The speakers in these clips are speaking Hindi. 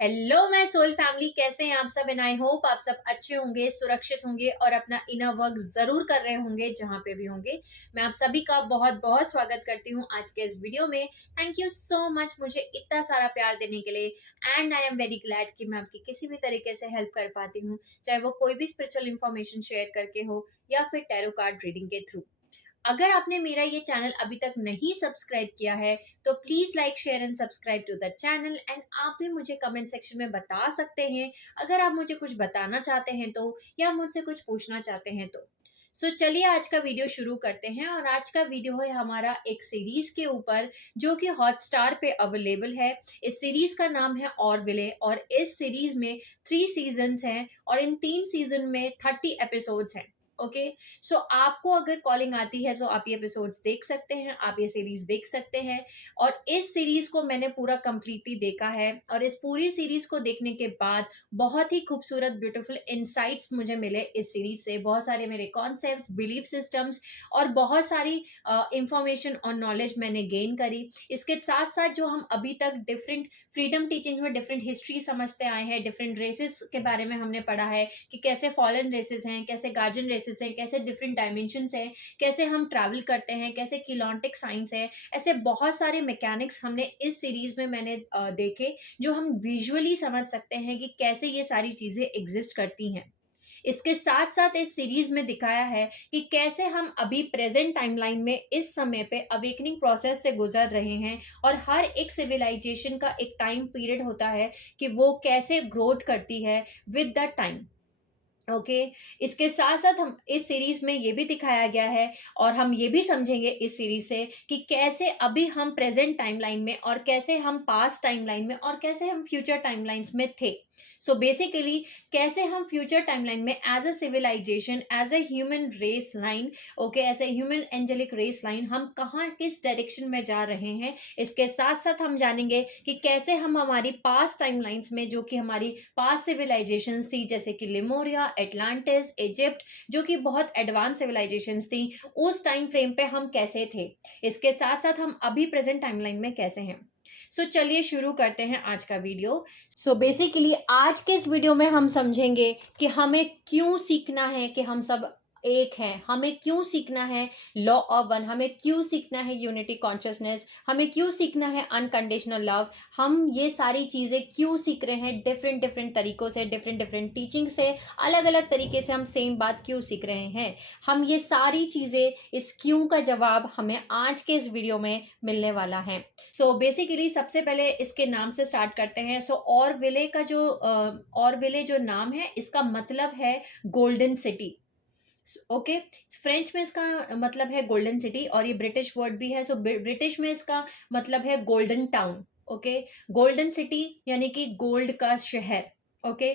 हेलो माय सोल फैमिली, कैसे हैं आप सब? एंड आई होप आप सब अच्छे होंगे, सुरक्षित होंगे और अपना इनर वर्क जरूर कर रहे होंगे जहां पे भी होंगे। मैं आप सभी का बहुत बहुत स्वागत करती हूं आज के इस वीडियो में। थैंक यू सो मच मुझे इतना सारा प्यार देने के लिए। And I am very glad कि मैं आपकी किसी भी तरीके से हेल्प कर पाती हूँ, चाहे वो कोई भी स्पिरिचुअल इन्फॉर्मेशन शेयर करके हो या फिर टैरो कार्ड रीडिंग के थ्रू। अगर आपने मेरा ये चैनल अभी तक नहीं सब्सक्राइब किया है तो please like share and subscribe to the channel. And आप भी मुझे कमेंट सेक्शन में बता सकते हैं अगर आप मुझे कुछ बताना चाहते हैं तो, या मुझसे कुछ पूछना चाहते हैं तो। चलिए आज का वीडियो शुरू करते हैं। और आज का वीडियो है हमारा एक सीरीज के ऊपर जो कि हॉटस्टार पे अवेलेबल है। इस सीरीज का नाम है ऑरविले और इस सीरीज में 3 सीजन्स हैं और इन 3 सीजन में 30 एपिसोड्स हैं। ओके, आपको अगर कॉलिंग आती है तो आप ये एपिसोड्स देख सकते हैं, आप ये सीरीज देख सकते हैं। और इस सीरीज को मैंने पूरा कंप्लीटली देखा है और इस पूरी सीरीज को देखने के बाद बहुत ही खूबसूरत ब्यूटीफुल इनसाइट्स मुझे मिले इस सीरीज से। बहुत सारे मेरे कॉन्सेप्ट्स, बिलीफ सिस्टम्स और बहुत सारी इंफॉर्मेशन और नॉलेज मैंने गेन करी। इसके साथ साथ जो हम अभी तक डिफरेंट फ्रीडम टीचिंग्स में डिफरेंट हिस्ट्री समझते आए हैं, डिफरेंट रेसेस के बारे में हमने पढ़ा है कि कैसे फॉलन रेसेस हैं, कैसे गार्जियन रेसेस हैं, कैसे डिफरेंट डायमेंशंस हैं, कैसे हम ट्रैवल करते हैं, कैसे किलॉन्टिक साइंस है। ऐसे बहुत सारे मैकेनिक्स हमने इस सीरीज में मैंने देखे जो हम विजुअली समझ सकते हैं कि कैसे ये सारी चीजें एग्जिस्ट करती हैं। इसके साथ साथ इस सीरीज में दिखाया है कि कैसे हम अभी प्रेजेंट टाइमलाइन में इस समय पे अवेकनिंग प्रोसेस से गुजर रहे हैं। और हर एक सिविलाइजेशन का एक टाइम पीरियड होता है कि वो कैसे ग्रोथ करती है विद द टाइम। ओके, इसके साथ साथ हम इस सीरीज में ये भी दिखाया गया है और हम ये भी समझेंगे इस सीरीज से कि कैसे अभी हम प्रेजेंट टाइमलाइन में और कैसे हम पास्ट टाइमलाइन में और कैसे हम फ्यूचर टाइमलाइंस में थे। बेसिकली कैसे हम फ्यूचर टाइमलाइन में as a civilisation, as a human race line, okay, as a human angelic race line हम कहाँ किस डायरेक्शन में जा रहे हैं। इसके साथ साथ हम जानेंगे कि कैसे हम हमारी पास्ट टाइमलाइंस में, जो कि हमारी पास्ट सिविलाइजेशंस थी जैसे कि लिमोरिया, एटलांटिस, इजिप्ट, जो कि बहुत एडवांस सिविलाइजेशंस थी, उस टाइम फ्रेम पे हम कैसे थे। इसके साथ साथ हम अभी प्रेजेंट टाइमलाइन में कैसे हैं। चलिए शुरू करते हैं आज का वीडियो। बेसिकली आज के इस वीडियो में हम समझेंगे कि हमें क्यों सीखना है कि हम सब एक हैं, हमें क्यों सीखना है लॉ ऑफ वन, हमें क्यों सीखना है यूनिटी कॉन्शियसनेस, हमें क्यों सीखना है अनकंडीशनल लव। हम ये सारी चीजें क्यों सीख रहे हैं डिफरेंट डिफरेंट तरीकों से, डिफरेंट डिफरेंट टीचिंग से, अलग अलग तरीके से हम सेम बात क्यों सीख रहे हैं। हम ये सारी चीजें, इस क्यों का जवाब हमें आज के इस वीडियो में मिलने वाला है। बेसिकली सबसे पहले इसके नाम से स्टार्ट करते हैं। ऑरविले का जो ऑरविले जो नाम है, इसका मतलब है गोल्डन सिटी। ओके, फ्रेंच में इसका मतलब है गोल्डन सिटी और ये ब्रिटिश वर्ड भी है। ब्रिटिश में इसका मतलब है golden town. Okay, golden city यानी कि गोल्ड का शहर। ओके,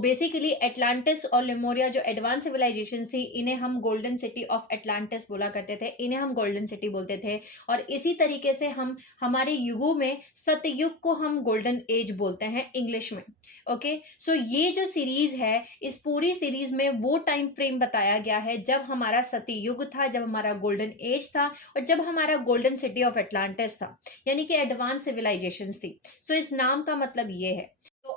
बेसिकली एटलांटिस और लेमोरिया जो एडवांस सिविलाइजेशन थी, इन्हें हम गोल्डन सिटी ऑफ एटलांटिस बोला करते थे, इन्हें हम गोल्डन सिटी बोलते थे। और इसी तरीके से हम हमारे युगों में सतयुग को हम गोल्डन एज बोलते हैं इंग्लिश में। ओके, ये जो सीरीज है, इस पूरी सीरीज में वो टाइम फ्रेम बताया गया है जब हमारा सतयुग था, जब हमारा गोल्डन एज था और जब हमारा गोल्डन सिटी ऑफ एटलांटिस था, यानी कि एडवांस सिविलाइजेशन थी। इस नाम का मतलब ये है।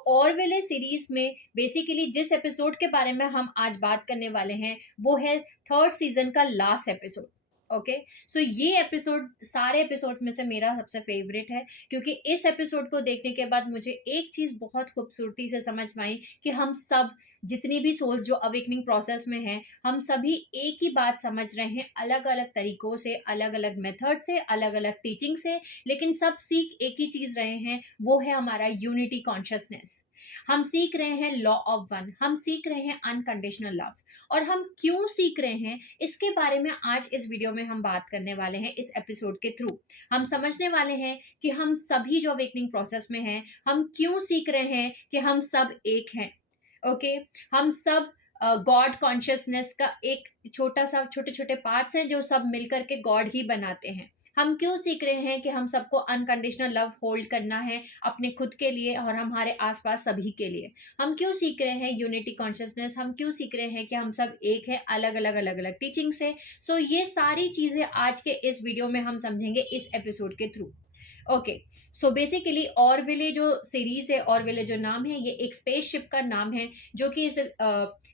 ऑरवेले सीरीज में बेसिकली जिस एपिसोड के बारे में हम आज बात करने वाले हैं वो है 3rd सीजन का लास्ट एपिसोड। ओके, ये एपिसोड सारे एपिसोड्स में से मेरा सबसे फेवरेट है, क्योंकि इस एपिसोड को देखने के बाद मुझे एक चीज बहुत खूबसूरती से समझ में आई कि हम सब, जितनी भी सोल्स जो अवेकनिंग प्रोसेस में हैं, हम सभी एक ही बात समझ रहे हैं, अलग अलग तरीकों से, अलग अलग मेथड से, अलग अलग टीचिंग से, लेकिन सब सीख एक ही चीज रहे हैं, वो है हमारा यूनिटी कॉन्शियसनेस। हम सीख रहे हैं लॉ ऑफ वन, हम सीख रहे हैं अनकंडीशनल लव। और हम क्यों सीख रहे हैं इसके बारे में आज इस वीडियो में हम बात करने वाले हैं। इस एपिसोड के थ्रू हम समझने वाले हैं कि हम सभी जो अवेकनिंग प्रोसेस में हैं, हम क्यों सीख रहे हैं कि हम सब एक हैं। ओके, हम सब गॉड कॉन्शियसनेस का एक छोटा सा, छोटे छोटे पार्ट्स हैं जो सब मिलकर के गॉड ही बनाते हैं। हम क्यों सीख रहे हैं कि हम सबको अनकंडीशनल लव होल्ड करना है अपने खुद के लिए और हमारे आसपास सभी के लिए। हम क्यों सीख रहे हैं यूनिटी कॉन्शियसनेस, हम क्यों सीख रहे हैं कि हम सब एक हैं, अलग अलग अलग अलग टीचिंग से। ये सारी चीजें आज के इस वीडियो में हम समझेंगे इस एपिसोड के थ्रू। ओके, सो बेसिकली ऑरविले जो सीरीज है, ऑरविले जो नाम है, ये एक स्पेसशिप का नाम है जो कि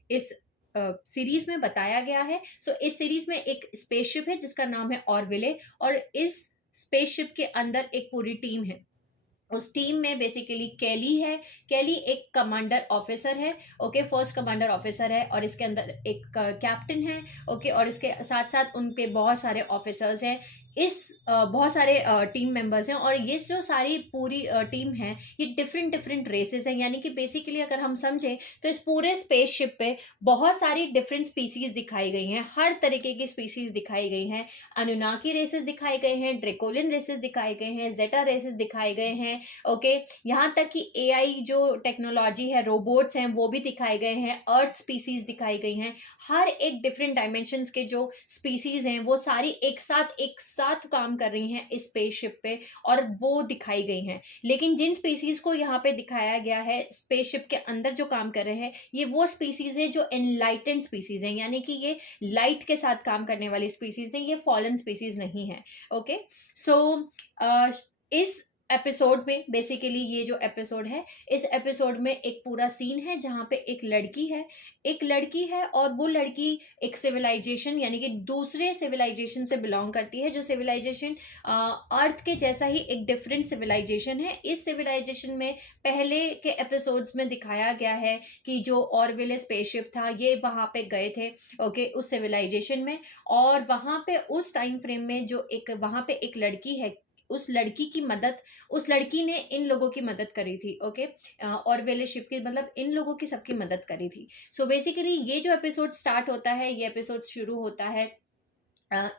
इस सीरीज में बताया गया है। सो इस सीरीज में एक स्पेसशिप है जिसका नाम है ऑरविले, और इस स्पेसशिप के अंदर एक पूरी टीम है। उस टीम में बेसिकली कैली है। कैली एक कमांडर ऑफिसर है, ओके, फर्स्ट कमांडर ऑफिसर है, और इसके अंदर एक कैप्टन है, ओके, और इसके साथ साथ उनके बहुत सारे ऑफिसर्स हैं। इस बहुत सारे टीम मेंबर्स हैं, और ये जो सारी पूरी टीम है, ये डिफरेंट डिफरेंट रेसेस हैं। यानी कि बेसिकली अगर हम समझें तो इस पूरे स्पेसशिप पे बहुत सारी डिफरेंट स्पीसीज दिखाई गई हैं, हर तरीके की स्पीसीज दिखाई गई हैं। अनुनाकी रेसेस दिखाए गए हैं, ड्रेकोलियन रेसेस दिखाए गए हैं, जेटा रेसेस दिखाए गए हैं, ओके, यहाँ तक कि एआई जो टेक्नोलॉजी है, रोबोट्स हैं, वो भी दिखाए गए हैं, अर्थ स्पीसीज दिखाई गई हैं। हर एक डिफरेंट डायमेंशंस के जो स्पीसीज हैं वो सारी एक साथ काम कर रही हैं इस स्पेसशिप पे, और वो दिखाई गई हैं। लेकिन जिन स्पीसीज को यहाँ पे दिखाया गया है स्पेसशिप के अंदर जो काम कर रहे हैं, ये वो स्पीसीज है जो एनलाइटेंड स्पीसीज हैं, यानी कि ये लाइट के साथ काम करने वाली स्पीसीज हैं, ये फॉलन स्पीसीज नहीं है। ओके, सो इस एपिसोड में बेसिकली ये जो एपिसोड है, इस एपिसोड में एक पूरा सीन है जहाँ पे एक लड़की है, और वो लड़की एक सिविलाइजेशन यानी कि दूसरे सिविलाइजेशन से बिलोंग करती है, जो सिविलाइजेशन अर्थ के जैसा ही एक डिफरेंट सिविलाइजेशन है। इस सिविलाइजेशन में पहले के एपिसोड्स में दिखाया गया है कि जो ऑरविले स्पेसशिप था, ये वहां पे गए थे, ओके, उस सिविलाइजेशन में, और वहां पे उस टाइम फ्रेम में जो एक वहां पे एक लड़की है, उस लड़की ने इन लोगों की मदद करी थी, ओके, और वेलेशिप की, मतलब इन लोगों की सबकी मदद करी थी। सो बेसिकली ये जो एपिसोड स्टार्ट होता है, ये एपिसोड शुरू होता है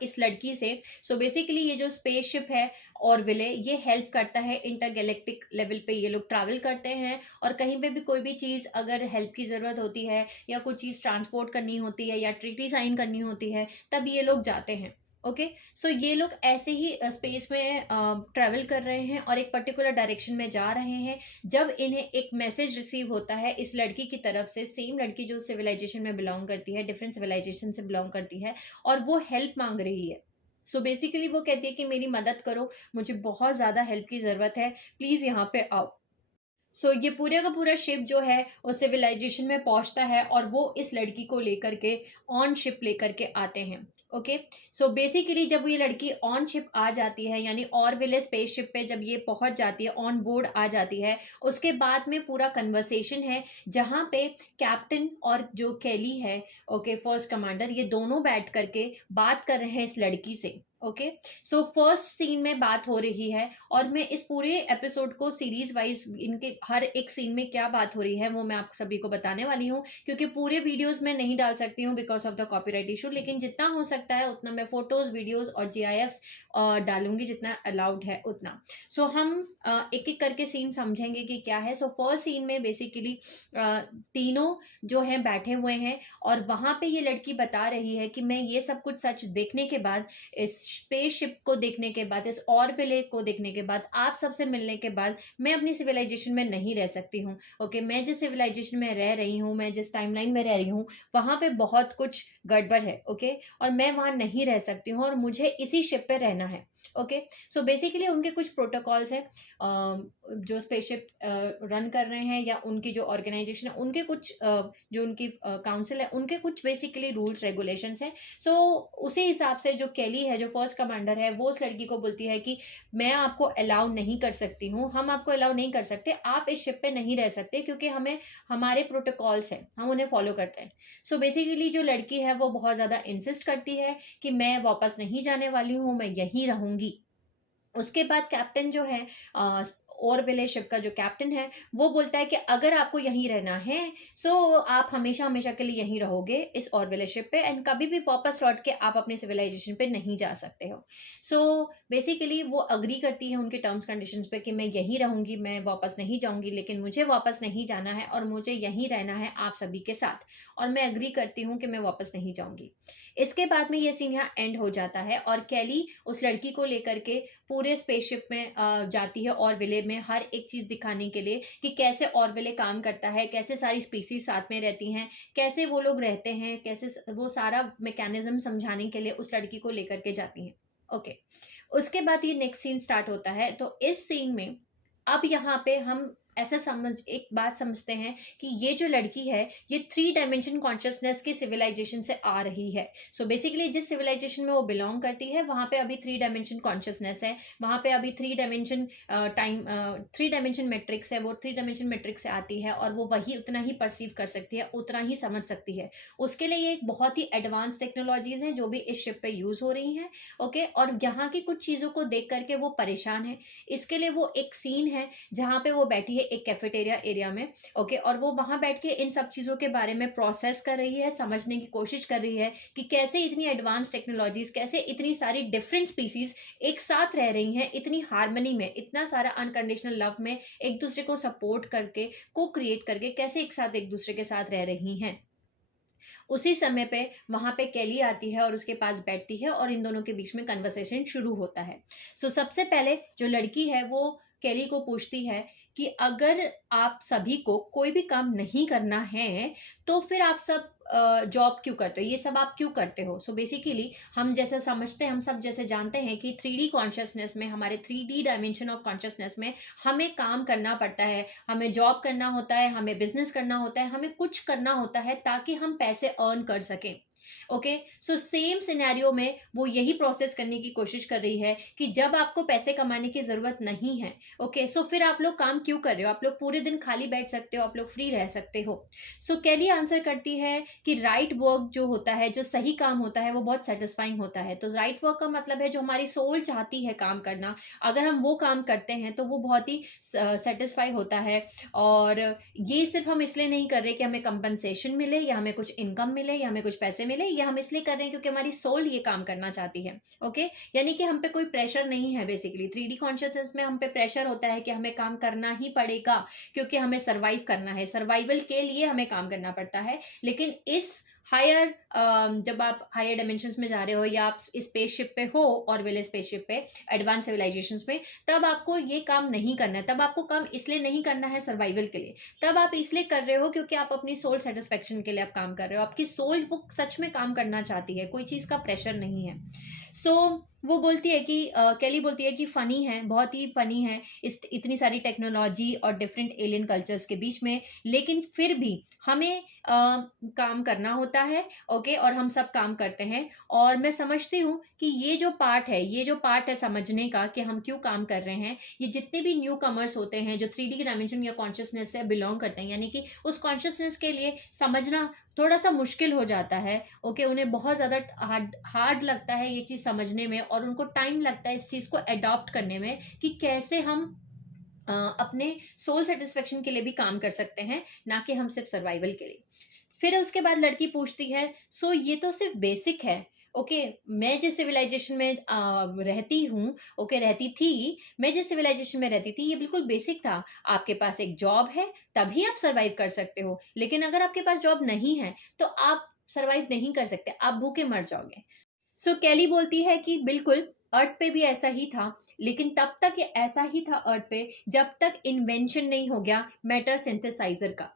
इस लड़की से। सो बेसिकली ये जो स्पेसशिप है और विले, ये हेल्प करता है इंटरगैलेक्टिक लेवल पे, ये लोग ट्रैवल करते हैं, और कहीं पे भी कोई भी चीज़ अगर हेल्प की ज़रूरत होती है, या कुछ चीज़ ट्रांसपोर्ट करनी होती है, या ट्रीटी साइन करनी होती है, तब ये लोग जाते हैं। ओके, सो ये लोग ऐसे ही स्पेस में ट्रैवल कर रहे हैं और एक पर्टिकुलर डायरेक्शन में जा रहे हैं, जब इन्हें एक मैसेज रिसीव होता है इस लड़की की तरफ से, सेम लड़की जो सिविलाइजेशन में बिलोंग करती है, डिफरेंट सिविलाइजेशन से बिलोंग करती है, और वो हेल्प मांग रही है। सो बेसिकली वो कहती है कि मेरी मदद करो, मुझे बहुत ज़्यादा हेल्प की ज़रूरत है, प्लीज़ यहाँ पे आओ। सो ये पूरे का पूरा शिप जो है वो सिविलाइजेशन में पहुंचता है, और वो इस लड़की को लेकर के ऑन शिप लेकर के आते हैं। ओके, सो बेसिकली जब ये लड़की ऑन शिप आ जाती है, यानी ऑरविले स्पेस शिप पे जब ये पहुंच जाती है, ऑन बोर्ड आ जाती है, उसके बाद में पूरा कन्वर्सेशन है जहाँ पे कैप्टन और जो कैली है, ओके, फर्स्ट कमांडर, ये दोनों बैठ करके बात कर रहे हैं इस लड़की से। ओके, सो फर्स्ट सीन में बात हो रही है, और मैं इस पूरे एपिसोड को सीरीज वाइज इनके हर एक सीन में क्या बात हो रही है वो मैं आप सभी को बताने वाली हूँ, क्योंकि पूरे वीडियोस में नहीं डाल सकती हूँ because of the copyright issue, लेकिन जितना हो सकता है उतना मैं फोटोज, वीडियोस और GIFs डालूंगी, जितना अलाउड है उतना। सो हम एक एक करके सीन समझेंगे कि क्या है। सो फर्स्ट सीन में बेसिकली तीनों जो हैं बैठे हुए हैं, और वहां पे ये लड़की बता रही है कि मैं ये सब कुछ सच देखने के बाद, इस स्पेसशिप को देखने के बाद, इस ऑरविले को देखने के बाद, आप सबसे मिलने के बाद, मैं अपनी सिविलाइजेशन में नहीं रह सकती हूँ। ओके, मैं जिस सिविलाइजेशन में रह रही हूँ, मैं जिस टाइमलाइन में रह रही हूँ, वहां पे बहुत कुछ गड़बड़ है, ओके, और मैं वहां नहीं रह सकती हूँ, और मुझे इसी शिप पे रहना है। ओके, सो बेसिकली उनके कुछ प्रोटोकॉल्स हैं, जो स्पेसशिप रन कर रहे हैं, या उनकी जो ऑर्गेनाइजेशन है, उनके कुछ जो उनकी काउंसिल है, उनके कुछ बेसिकली रूल्स रेगुलेशंस हैं। सो उसी हिसाब से जो कैली है, जो फर्स्ट कमांडर है, वो उस लड़की को बोलती है कि मैं आपको अलाउ नहीं कर सकती हूँ, हम आपको अलाउ नहीं कर सकते, आप इस शिप पे नहीं रह सकते, क्योंकि हमें हमारे प्रोटोकॉल्स हैं, हम उन्हें फॉलो करते हैं। सो बेसिकली जो लड़की है वो बहुत ज़्यादा इंसिस्ट करती है कि मैं वापस नहीं जाने वाली हूँ, मैं यहीं रहूंगी। उसके बाद कैप्टन जो है, और विले शिप का जो कैप्टन है, वो बोलता है कि अगर आपको यहीं रहना है, सो आप हमेशा हमेशा के लिए यहीं रहोगे इस और विले शिप पे, एंड कभी भी वापस लौट के आप अपने सिविलाइजेशन पे नहीं जा सकते हो। सो बेसिकली वो अग्री करती है उनके टर्म्स कंडीशंस पे कि मैं यहीं रहूंगी, मैं वापस नहीं जाऊंगी, लेकिन मुझे वापस नहीं जाना है, और मुझे यहीं रहना है आप सभी के साथ, और मैं अग्री करती हूँ कि मैं वापस नहीं जाऊंगी। इसके बाद में ये सीन यहाँ एंड हो जाता है, और कैली उस लड़की को लेकर के पूरे स्पेसशिप में जाती है और विले में, हर एक चीज दिखाने के लिए कि कैसे और विले काम करता है, कैसे सारी स्पीसीज साथ में रहती हैं, कैसे वो लोग रहते हैं, कैसे वो सारा मैकेनिज्म समझाने के लिए उस लड़की को लेकर के जाती हैं। ओके, उसके बाद ये नेक्स्ट सीन स्टार्ट होता है। तो इस सीन में अब यहाँ पे हम ऐसा एक बात समझते हैं कि ये जो लड़की है ये 3 डायमेंशन कॉन्शियसनेस की सिविलाइजेशन से आ रही है। सो बेसिकली जिस सिविलाइजेशन में वो बिलोंग करती है वहां पे अभी 3 डायमेंशन कॉन्शियसनेस है, वहां पे अभी 3 डायमेंशन टाइम 3 डायमेंशन मेट्रिक्स है, वो 3 डायमेंशन मेट्रिक्स से आती है और वो वही उतना ही परसीव कर सकती है, उतना ही समझ सकती है। उसके लिए ये एक बहुत ही एडवांस टेक्नोलॉजीज हैं जो भी इस शिप पे यूज हो रही हैं। ओके, और यहाँ की कुछ चीजों को देख करके वो परेशान है। इसके लिए वो एक सीन है जहां पे वो बैठी है एक कैफेटेरिया एरिया में। ओके, और वो वहां बैठ के इन सब चीजों के बारे में प्रोसेस कर रही है, समझने की कोशिश कर रही है कि कैसे इतनी एडवांस टेक्नोलॉजीज, कैसे इतनी सारी डिफरेंट स्पीसीज एक साथ रह रही हैं, इतनी हार्मनी में, इतना सारा अनकंडीशनल लव में, एक दूसरे को सपोर्ट करके, को क्रिएट करके कैसे एक साथ एक दूसरे के साथ रह रही हैं। उसी समय पे वहां पे केली आती है और उसके पास बैठती है और इन दोनों के बीच में कन्वर्सेशन शुरू होता है। सो सबसे पहले जो लड़की है वो केली को पूछती है कि अगर आप सभी को कोई भी काम नहीं करना है तो फिर आप सब जॉब क्यों करते हो, ये सब आप क्यों करते हो। सो बेसिकली हम जैसे समझते हैं, हम सब जैसे जानते हैं कि 3D कॉन्शियसनेस में, हमारे 3D डायमेंशन ऑफ कॉन्शियसनेस में हमें काम करना पड़ता है, हमें जॉब करना होता है, हमें बिजनेस करना होता है, हमें कुछ करना होता है ताकि हम पैसे अर्न कर सकें। ओके, सो सेम सिनेरियो में वो यही प्रोसेस करने की कोशिश कर रही है कि जब आपको पैसे कमाने की जरूरत नहीं है, ओके, सो फिर आप लोग काम क्यों कर रहे हो, आप लोग पूरे दिन खाली बैठ सकते हो, आप लोग फ्री रह सकते हो। सो कैली आंसर करती है कि राइट वर्क जो होता है, जो सही काम होता है, वो बहुत सेटिस्फाइंग होता है। तो राइट वर्क का मतलब है जो हमारी सोल चाहती है काम करना, अगर हम वो काम करते हैं तो वो बहुत ही सेटिस्फाई होता है। और ये सिर्फ हम इसलिए नहीं कर रहे कि हमें कंपनसेशन मिले या हमें कुछ इनकम मिले या हमें कुछ पैसे मिले, ये हम इसलिए कर रहे हैं क्योंकि हमारी सोल ये काम करना चाहती है। ओके, यानी कि हम पे कोई प्रेशर नहीं है। बेसिकली 3D कॉन्शियसनेस में हम पे प्रेशर होता है कि हमें काम करना ही पड़ेगा क्योंकि हमें सरवाइव करना है, सर्वाइवल के लिए हमें काम करना पड़ता है। लेकिन इस हायर जब आप हायर डायमेंशंस में जा रहे हो या आप स्पेसशिप पे हो, ऑरबिटल स्पेसशिप पे, एडवांस सिविलाइजेशंस में, तब आपको ये काम नहीं करना है। तब आपको काम इसलिए नहीं करना है सर्वाइवल के लिए, तब आप इसलिए कर रहे हो क्योंकि आप अपनी सोल सेटिस्फेक्शन के लिए आप काम कर रहे हो, आपकी सोल वो सच में काम करना चाहती है, कोई चीज का प्रेशर नहीं है। सो वो बोलती है कि कैली बोलती है कि फनी है, बहुत ही फनी है इस इतनी सारी टेक्नोलॉजी और डिफरेंट एलियन कल्चर्स के बीच में, लेकिन फिर भी हमें काम करना होता है। ओके, और हम सब काम करते हैं। और मैं समझती हूँ कि ये जो पार्ट है समझने का कि हम क्यों काम कर रहे हैं, ये जितने भी न्यू कमर्स होते हैं जो 3D डायमेंशन या कॉन्शियसनेस से बिलोंग करते हैं, यानी कि उस कॉन्शियसनेस के लिए समझना थोड़ा सा मुश्किल हो जाता है। ओके, उन्हें बहुत ज़्यादा हार्ड लगता है ये चीज़ समझने में, और उनको टाइम लगता है इस चीज़ को अडॉप्ट करने में कि कैसे हम अपने सोल सेटिस्फेक्शन के लिए भी काम कर सकते हैं, ना कि हम सिर्फ सर्वाइवल के लिए। फिर उसके बाद लड़की पूछती है, सो ये तो सिर्फ बेसिक है। ओके, मैं जिस सिविलाइजेशन में रहती हूँ, ओके, रहती थी, मैं जिस सिविलाइजेशन में रहती थी ये बिल्कुल बेसिक था। आपके पास एक जॉब है तभी आप सरवाइव कर सकते हो, लेकिन अगर आपके पास जॉब नहीं है तो आप सरवाइव नहीं कर सकते, आप भूखे मर जाओगे। सो कैली बोलती है कि बिल्कुल, अर्थ पे भी ऐसा ही था, लेकिन तब तक ये ऐसा ही था अर्थ पे जब तक इन्वेंशन नहीं हो गया मैटर सिंथेसाइजर का।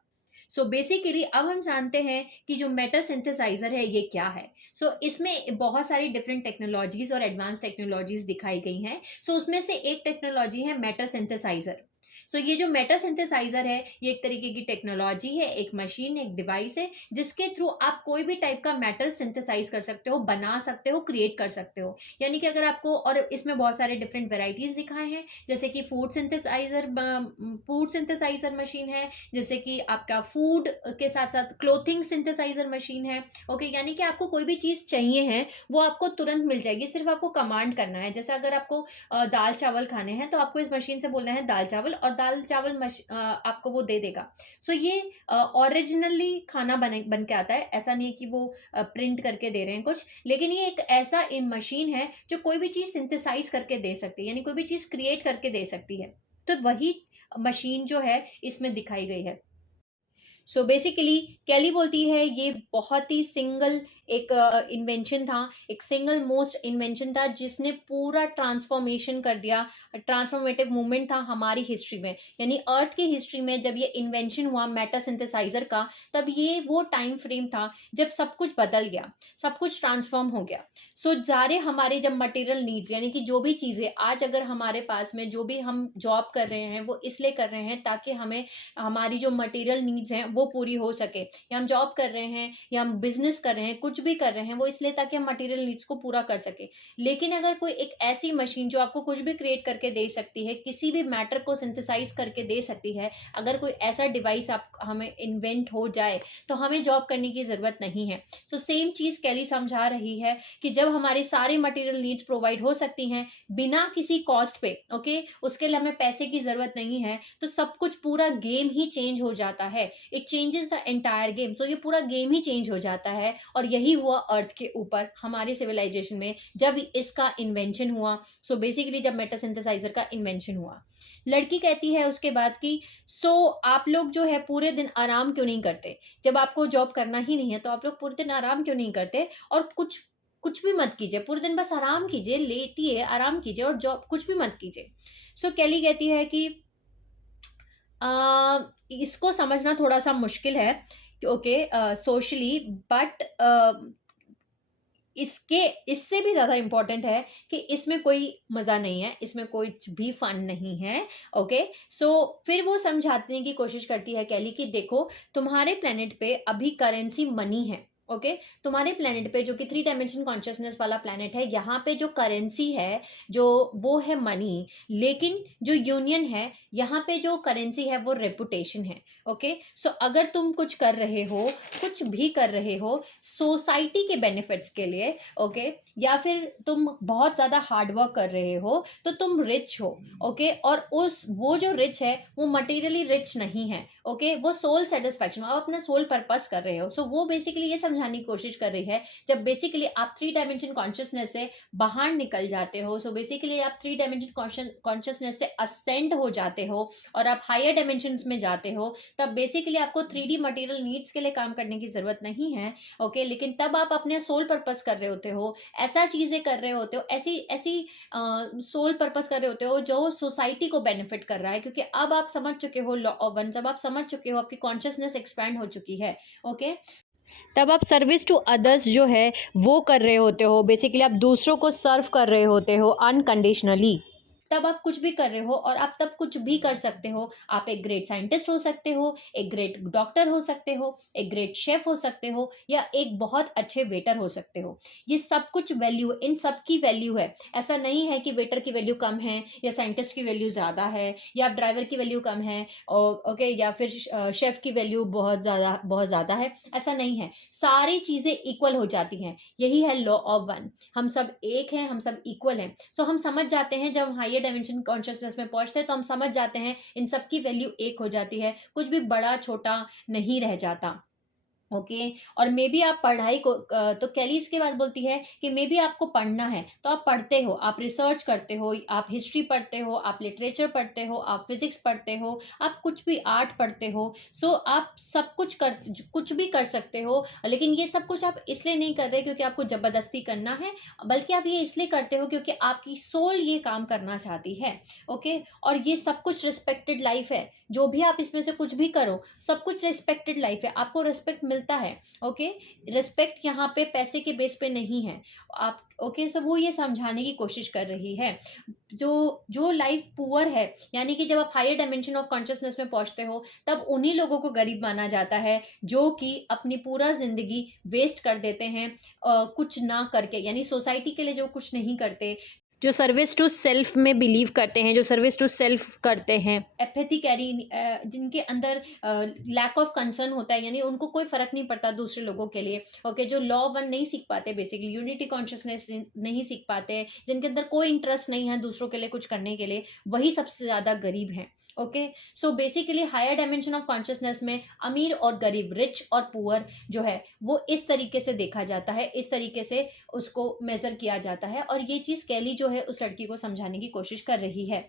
सो बेसिकली अब हम जानते हैं कि जो मैटर सिंथेसाइजर है ये क्या है। सो इसमें बहुत सारी डिफरेंट टेक्नोलॉजीज और एडवांस टेक्नोलॉजीज दिखाई गई हैं। सो उसमें से एक टेक्नोलॉजी है मैटर सिंथेसाइजर। सो ये जो मेटा सिंथेसाइजर है ये एक तरीके की टेक्नोलॉजी है, एक मशीन, एक डिवाइस है जिसके थ्रू आप कोई भी टाइप का मैटर सिंथेसाइज कर सकते हो, बना सकते हो, क्रिएट कर सकते हो। यानी कि अगर आपको, और इसमें बहुत सारे डिफरेंट वेराइटीज दिखाए हैं, जैसे कि फूड सिंथेसाइजर मशीन है, जैसे कि आपका फूड के साथ साथ क्लोथिंग सिंथेसाइजर मशीन है। ओके, यानी कि आपको कोई भी चीज चाहिए है वो आपको तुरंत मिल जाएगी, सिर्फ आपको कमांड करना है। जैसे अगर आपको दाल चावल खाने हैं तो आपको इस मशीन से बोलना है दाल चावल, और दाल चावल आपको वो दे देगा। सो ये ओरिजिनली खाना बन के आता है, ऐसा नहीं है कि वो प्रिंट करके दे रहे हैं कुछ, लेकिन ये एक ऐसा मशीन है जो कोई भी चीज सिंथेसाइज करके दे सकती है, यानी कोई भी चीज क्रिएट करके दे सकती है। तो वही मशीन जो है इसमें दिखाई गई है। सो बेसिकली कैली बोलती है ये बहुत ही सिंगल एक इन्वेंशन था, एक सिंगल मोस्ट इन्वेंशन था जिसने पूरा ट्रांसफॉर्मेशन कर दिया, ट्रांसफॉर्मेटिव मूवमेंट था हमारी हिस्ट्री में। यानी अर्थ की हिस्ट्री में जब ये इन्वेंशन हुआ मेटा सिंथेसाइजर का, तब ये वो टाइम फ्रेम था जब सब कुछ बदल गया, सब कुछ ट्रांसफॉर्म हो गया। सो सारे हमारे जब मटेरियल नीड्स, यानी कि जो भी चीज़ें आज अगर हमारे पास में, जो भी हम जॉब कर रहे हैं वो इसलिए कर रहे हैं ताकि हमें हमारी जो मटेरियल नीड्स हैं वो पूरी हो सके, या हम जॉब कर रहे हैं या हम बिजनेस कर रहे हैं, कुछ भी कर रहे हैं वो इसलिए ताकि हम मटेरियल नीड्स को पूरा कर सके। लेकिन अगर कोई एक ऐसी मशीन जो आपको कुछ भी क्रिएट करके दे सकती है, किसी भी मैटर को सिंथेसाइज करके दे सकती है, अगर कोई ऐसा डिवाइस आप हमें इन्वेंट हो जाए तो हमें जॉब करने की जरूरत नहीं है। तो सेम चीज कैली समझा रही है कि जब हमारे सारे मटेरियल नीड्स प्रोवाइड हो सकती हैं बिना किसी कॉस्ट पे, ओके, उसके लिए हमें पैसे की जरूरत नहीं है, तो सब कुछ पूरा गेम ही चेंज हो जाता है। It changes the entire game. तो ये पूरा गेम ही चेंज हो जाता है, और यही हुआ अर्थ के ऊपर हमारे सिविलाइजेशन में जब इसका इन्वेंशन हुआ। सो बेसिकली जब मेटा सिंथेसाइजर का इन्वेंशन हुआ। लड़की कहती है उसके बाद कि आप लोग जो है पूरे दिन आराम क्यों नहीं करते? जब आपको जॉब करना ही नहीं है तो आप लोग पूरे दिन आराम क्यों नहीं करते? और कुछ कुछ भी मत कीजिए, पूरे दिन बस आराम कीजिए, लेटिए, आराम कीजिए और जॉब कुछ भी मत कीजिए। कैली कहती है कि इसको समझना थोड़ा सा मुश्किल है, ओके, सोशली, बट इसके इससे भी ज्यादा इंपॉर्टेंट है कि इसमें कोई मजा नहीं है, इसमें कोई भी फन नहीं है। ओके, फिर वो समझाने की कोशिश करती है कैली कि देखो, तुम्हारे प्लेनेट पे अभी करेंसी मनी है। ओके, तुम्हारे प्लेनेट पे जो कि 3 डायमेंशन कॉन्शियसनेस वाला प्लेनेट है, यहाँ पे जो करेंसी है जो वो है मनी, लेकिन जो यूनियन है यहाँ पे जो करेंसी है वो रेपुटेशन है। ओके, अगर तुम कुछ कर रहे हो, कुछ भी कर रहे हो सोसाइटी के बेनिफिट्स के लिए, ओके, या फिर तुम बहुत ज्यादा हार्ड वर्क कर रहे हो, तो तुम रिच हो। ओके, और वो जो रिच है वो मटेरियली रिच नहीं है। ओके, वो सोल सेटिस्फैक्शन, आप अपना सोल पर्पस कर रहे हो। वो बेसिकली ये समझाने की कोशिश कर रही है, जब बेसिकली आप 3 डायमेंशन कॉन्शियसनेस से बाहर निकल जाते हो, बेसिकली आप 3 डायमेंशन कॉन्शियसनेस से असेंड हो जाते हो और आप हायर डायमेंशन में जाते हो, तब बेसिकली आपको 3D मटेरियल नीड्स के लिए काम करने की जरूरत नहीं है। ओके, लेकिन तब आप अपने सोल पर्पस कर रहे होते हो, ऐसा चीजें कर रहे होते हो, ऐसी ऐसी सोल पर्पस कर रहे होते हो जो सोसाइटी को बेनिफिट कर रहा है, क्योंकि अब आप समझ चुके हो लॉ ऑफ वन, जब आप समझ चुके हो, आपकी कॉन्शियसनेस एक्सपैंड हो चुकी है। ओके, तब आप सर्विस टू अदर्स जो है वो कर रहे होते हो, बेसिकली आप दूसरों को सर्व कर रहे होते हो अनकंडीशनली। तब आप कुछ भी कर रहे हो और आप तब कुछ भी कर सकते हो। आप एक ग्रेट साइंटिस्ट हो सकते हो, एक ग्रेट डॉक्टर हो सकते हो, एक ग्रेट शेफ हो सकते हो, या एक बहुत अच्छे वेटर हो सकते हो। ये सब कुछ वैल्यू, इन सब की वैल्यू है। ऐसा नहीं है कि वेटर की वैल्यू कम है या साइंटिस्ट की वैल्यू ज़्यादा है या ड्राइवर की वैल्यू कम है, ओके, या फिर शेफ की वैल्यू बहुत ज़्यादा है। ऐसा नहीं है, सारी चीज़ें इक्वल हो जाती हैं। यही है लॉ ऑफ वन। हम सब एक हैं, हम सब इक्वल हैं। हम समझ जाते हैं, जब हायर डायमेंशन कॉन्शियसनेस में पहुंचते हैं तो हम समझ जाते हैं इन सब की वैल्यू एक हो जाती है, कुछ भी बड़ा छोटा नहीं रह जाता। ओके, और मे बी आप पढ़ाई को तो कैली इसके बाद बोलती है कि मे बी आपको पढ़ना है तो आप पढ़ते हो, आप रिसर्च करते हो, आप हिस्ट्री पढ़ते हो, आप लिटरेचर पढ़ते हो, आप फिजिक्स पढ़ते हो, आप कुछ भी आर्ट पढ़ते हो। आप सब कुछ भी कर सकते हो, लेकिन ये सब कुछ आप इसलिए नहीं कर रहे क्योंकि आपको जबरदस्ती करना है, बल्कि आप ये इसलिए करते हो क्योंकि आपकी सोल ये काम करना चाहती है। ओके, और ये सब कुछ रिस्पेक्टेड लाइफ है। जो भी आप इसमें से कुछ भी करो, सब कुछ रिस्पेक्टेड लाइफ है, आपको रिस्पेक्ट मिलता है। ओके, रिस्पेक्ट यहाँ पे पैसे के बेस पे नहीं है। आप ओके, वो ये समझाने की कोशिश कर रही है, जो जो लाइफ पुअर है, यानी कि जब आप हायर डायमेंशन ऑफ कॉन्शियसनेस में पहुंचते हो तब उन्हीं लोगों को गरीब माना जाता है जो कि अपनी पूरा जिंदगी वेस्ट कर देते हैं कुछ ना करके, यानी सोसाइटी के लिए जो कुछ नहीं करते, जो सर्विस टू सेल्फ में बिलीव करते हैं, जो सर्विस टू सेल्फ करते हैं, एपैथी कैरी, जिनके अंदर लैक ऑफ कंसर्न होता है, यानी उनको कोई फर्क नहीं पड़ता दूसरे लोगों के लिए। ओके, जो लॉ वन नहीं सीख पाते, बेसिकली यूनिटी कॉन्शियसनेस नहीं सीख पाते, जिनके अंदर कोई इंटरेस्ट नहीं है दूसरों के लिए कुछ करने के लिए, वही सबसे ज्यादा गरीब हैं। Okay, basically higher dimension of consciousness में अमीर और गरीब, रिच और पुअर जो है वो इस तरीके से देखा जाता है, इस तरीके से उसको मेजर किया जाता है, और ये चीज कैली जो है उस लड़की को समझाने की कोशिश कर रही है।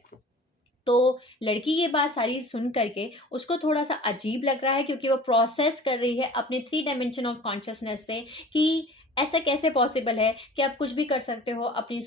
तो लड़की ये बात सारी सुन करके उसको थोड़ा सा अजीब लग रहा है, क्योंकि वो प्रोसेस कर रही है अपने 3 डायमेंशन ऑफ कॉन्शियसनेस से कि ऐसा कैसे पॉसिबल है कि आप कुछ भी कर सकते हो, अपनी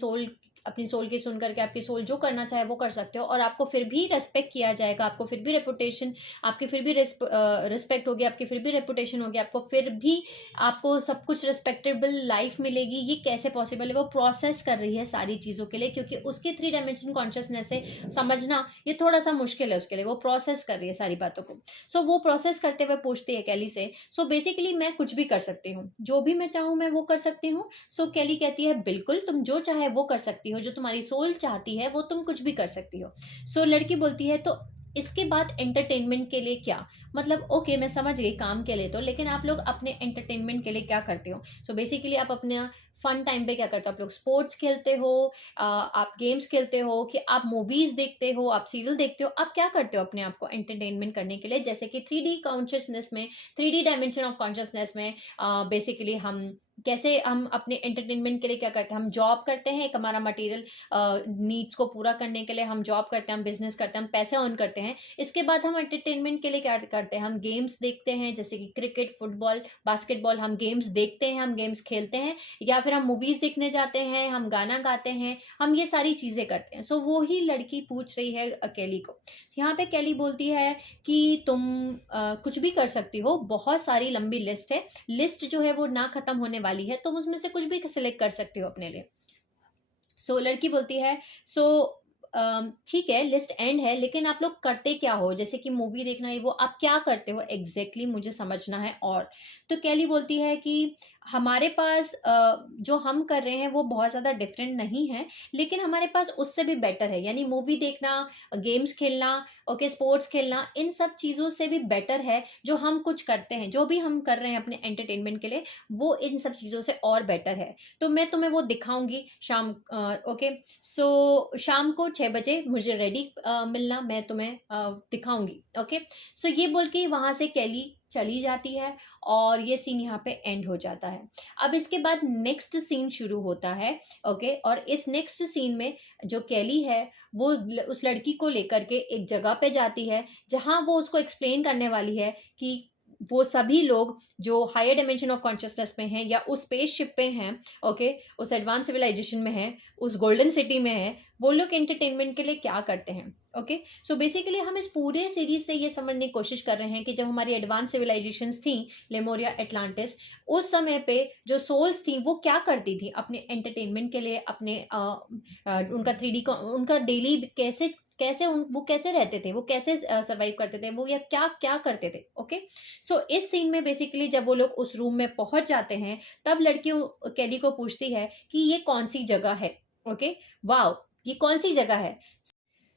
सोल की सुन करके आपकी सोल जो करना चाहे वो कर सकते हो, और आपको फिर भी रेस्पेक्ट किया जाएगा, आपको फिर भी रेपुटेशन, आपकी फिर भी रिस्पेक्ट होगी, आपकी फिर भी रेपुटेशन होगी, आपको फिर भी आपको सब कुछ रिस्पेक्टेबल लाइफ मिलेगी। ये कैसे पॉसिबल है? वो प्रोसेस कर रही है सारी चीज़ों के लिए, क्योंकि उसके 3 डायमेंशन कॉन्शियसनेस से समझना ये थोड़ा सा मुश्किल है उसके लिए। वो प्रोसेस कर रही है सारी बातों को। सो वो प्रोसेस करते हुए पूछती है कैली से, सो बेसिकली मैं कुछ भी कर सकती हूँ, जो भी मैं चाहूँ मैं वो कर सकती हूँ? सो कैली कहती है बिल्कुल, तुम जो चाहे वो कर सकती हो, जो तुम्हारी सोल चाहती है वो तुम कुछ भी कर सकती हो। सो लड़की बोलती है तो इसके बाद एंटरटेनमेंट के लिए क्या? मतलब ओके, मैं समझ गई काम के लिए तो, लेकिन आप लोग अपने एंटरटेनमेंट के लिए क्या करते हो? सो बेसिकली आप अपने फन टाइम पे क्या करते हो? आप लोग स्पोर्ट्स खेलते हो, आप गेम्स खेलते हो, कि आप मूवीज देखते हो, आप सीरियल देखते हो, आप क्या करते हो अपने आप को एंटरटेनमेंट करने के लिए? जैसे कि 3D कॉन्शियसनेस में, 3D डायमेंशन ऑफ कॉन्शियसनेस में बेसिकली हम अपने एंटरटेनमेंट के लिए क्या करते हैं? हम जॉब करते हैं, एक हमारा मटेरियल नीड्स को पूरा करने के लिए हम जॉब करते हैं, हम बिजनेस करते हैं, हम पैसे अर्न करते हैं। इसके बाद हम एंटरटेनमेंट के लिए क्या करते हैं? हम गेम्स देखते हैं, जैसे कि क्रिकेट, फुटबॉल, बास्केटबॉल, हम गेम्स देखते हैं, हम गेम्स खेलते हैं, या फिर हम मूवीज देखने जाते हैं, हम गाना गाते हैं, हम ये सारी चीजें करते हैं। सो वो ही लड़की पूछ रही है केली को। यहाँ पे केली बोलती है कि तुम कुछ भी कर सकती हो, बहुत सारी लंबी लिस्ट है, लिस्ट जो है वो ना खत्म होने वाली है, तुम उसमें से कुछ भी सिलेक्ट कर सकते हो अपने लिए। सो लड़की बोलती है सो ठीक है, लिस्ट एंड है, लेकिन आप लोग करते क्या हो? जैसे कि मूवी देखना है वो, आप क्या करते हो एग्जैक्टली मुझे समझना है। और तो कैली बोलती है कि हमारे पास जो हम कर रहे हैं वो बहुत ज़्यादा डिफरेंट नहीं है, लेकिन हमारे पास उससे भी बेटर है, यानी मूवी देखना, गेम्स खेलना, ओके, स्पोर्ट्स खेलना, इन सब चीज़ों से भी बेटर है जो हम कुछ करते हैं, जो भी हम कर रहे हैं अपने एंटरटेनमेंट के लिए, वो इन सब चीज़ों से और बेटर है। तो मैं तुम्हें वो दिखाऊंगी शाम, ओके। सो शाम को 6 बजे मुझे रेडी मिलना, मैं तुम्हें दिखाऊंगी, ओके। सो ये बोल के वहां से कैली चली जाती है, और ये सीन यहाँ पे एंड हो जाता है। अब इसके बाद नेक्स्ट सीन शुरू होता है, ओके। और इस नेक्स्ट सीन में जो कैली है वो उस लड़की को लेकर के एक जगह पे जाती है, जहां वो उसको एक्सप्लेन करने वाली है कि वो सभी लोग जो हायर डायमेंशन ऑफ कॉन्शियसनेस में हैं, या उस स्पेसशिप पे हैं, ओके, उस एडवांस सिविलाइजेशन में है, उस गोल्डन सिटी में है, वो लोग एंटरटेनमेंट के लिए क्या करते हैं, ओके। सो बेसिकली हम इस पूरे सीरीज से ये समझने की कोशिश कर रहे हैं कि जब हमारी एडवांस सिविलाइजेशंस थी, लेमोरिया, एटलांटिस, उस समय पे जो सोल्स थी वो क्या करती थी अपने एंटरटेनमेंट के लिए, अपने उनका 3D का, उनका डेली कैसे कैसे वो कैसे रहते थे, वो कैसे सर्वाइव करते थे, वो या क्या क्या करते थे, ओके। सो इस सीन में बेसिकली जब वो लोग उस रूम में पहुंच जाते हैं, तब लड़की कैली को पूछती है कि ये कौन सी जगह है, ओके, वाओ, ये कौन सी जगह है?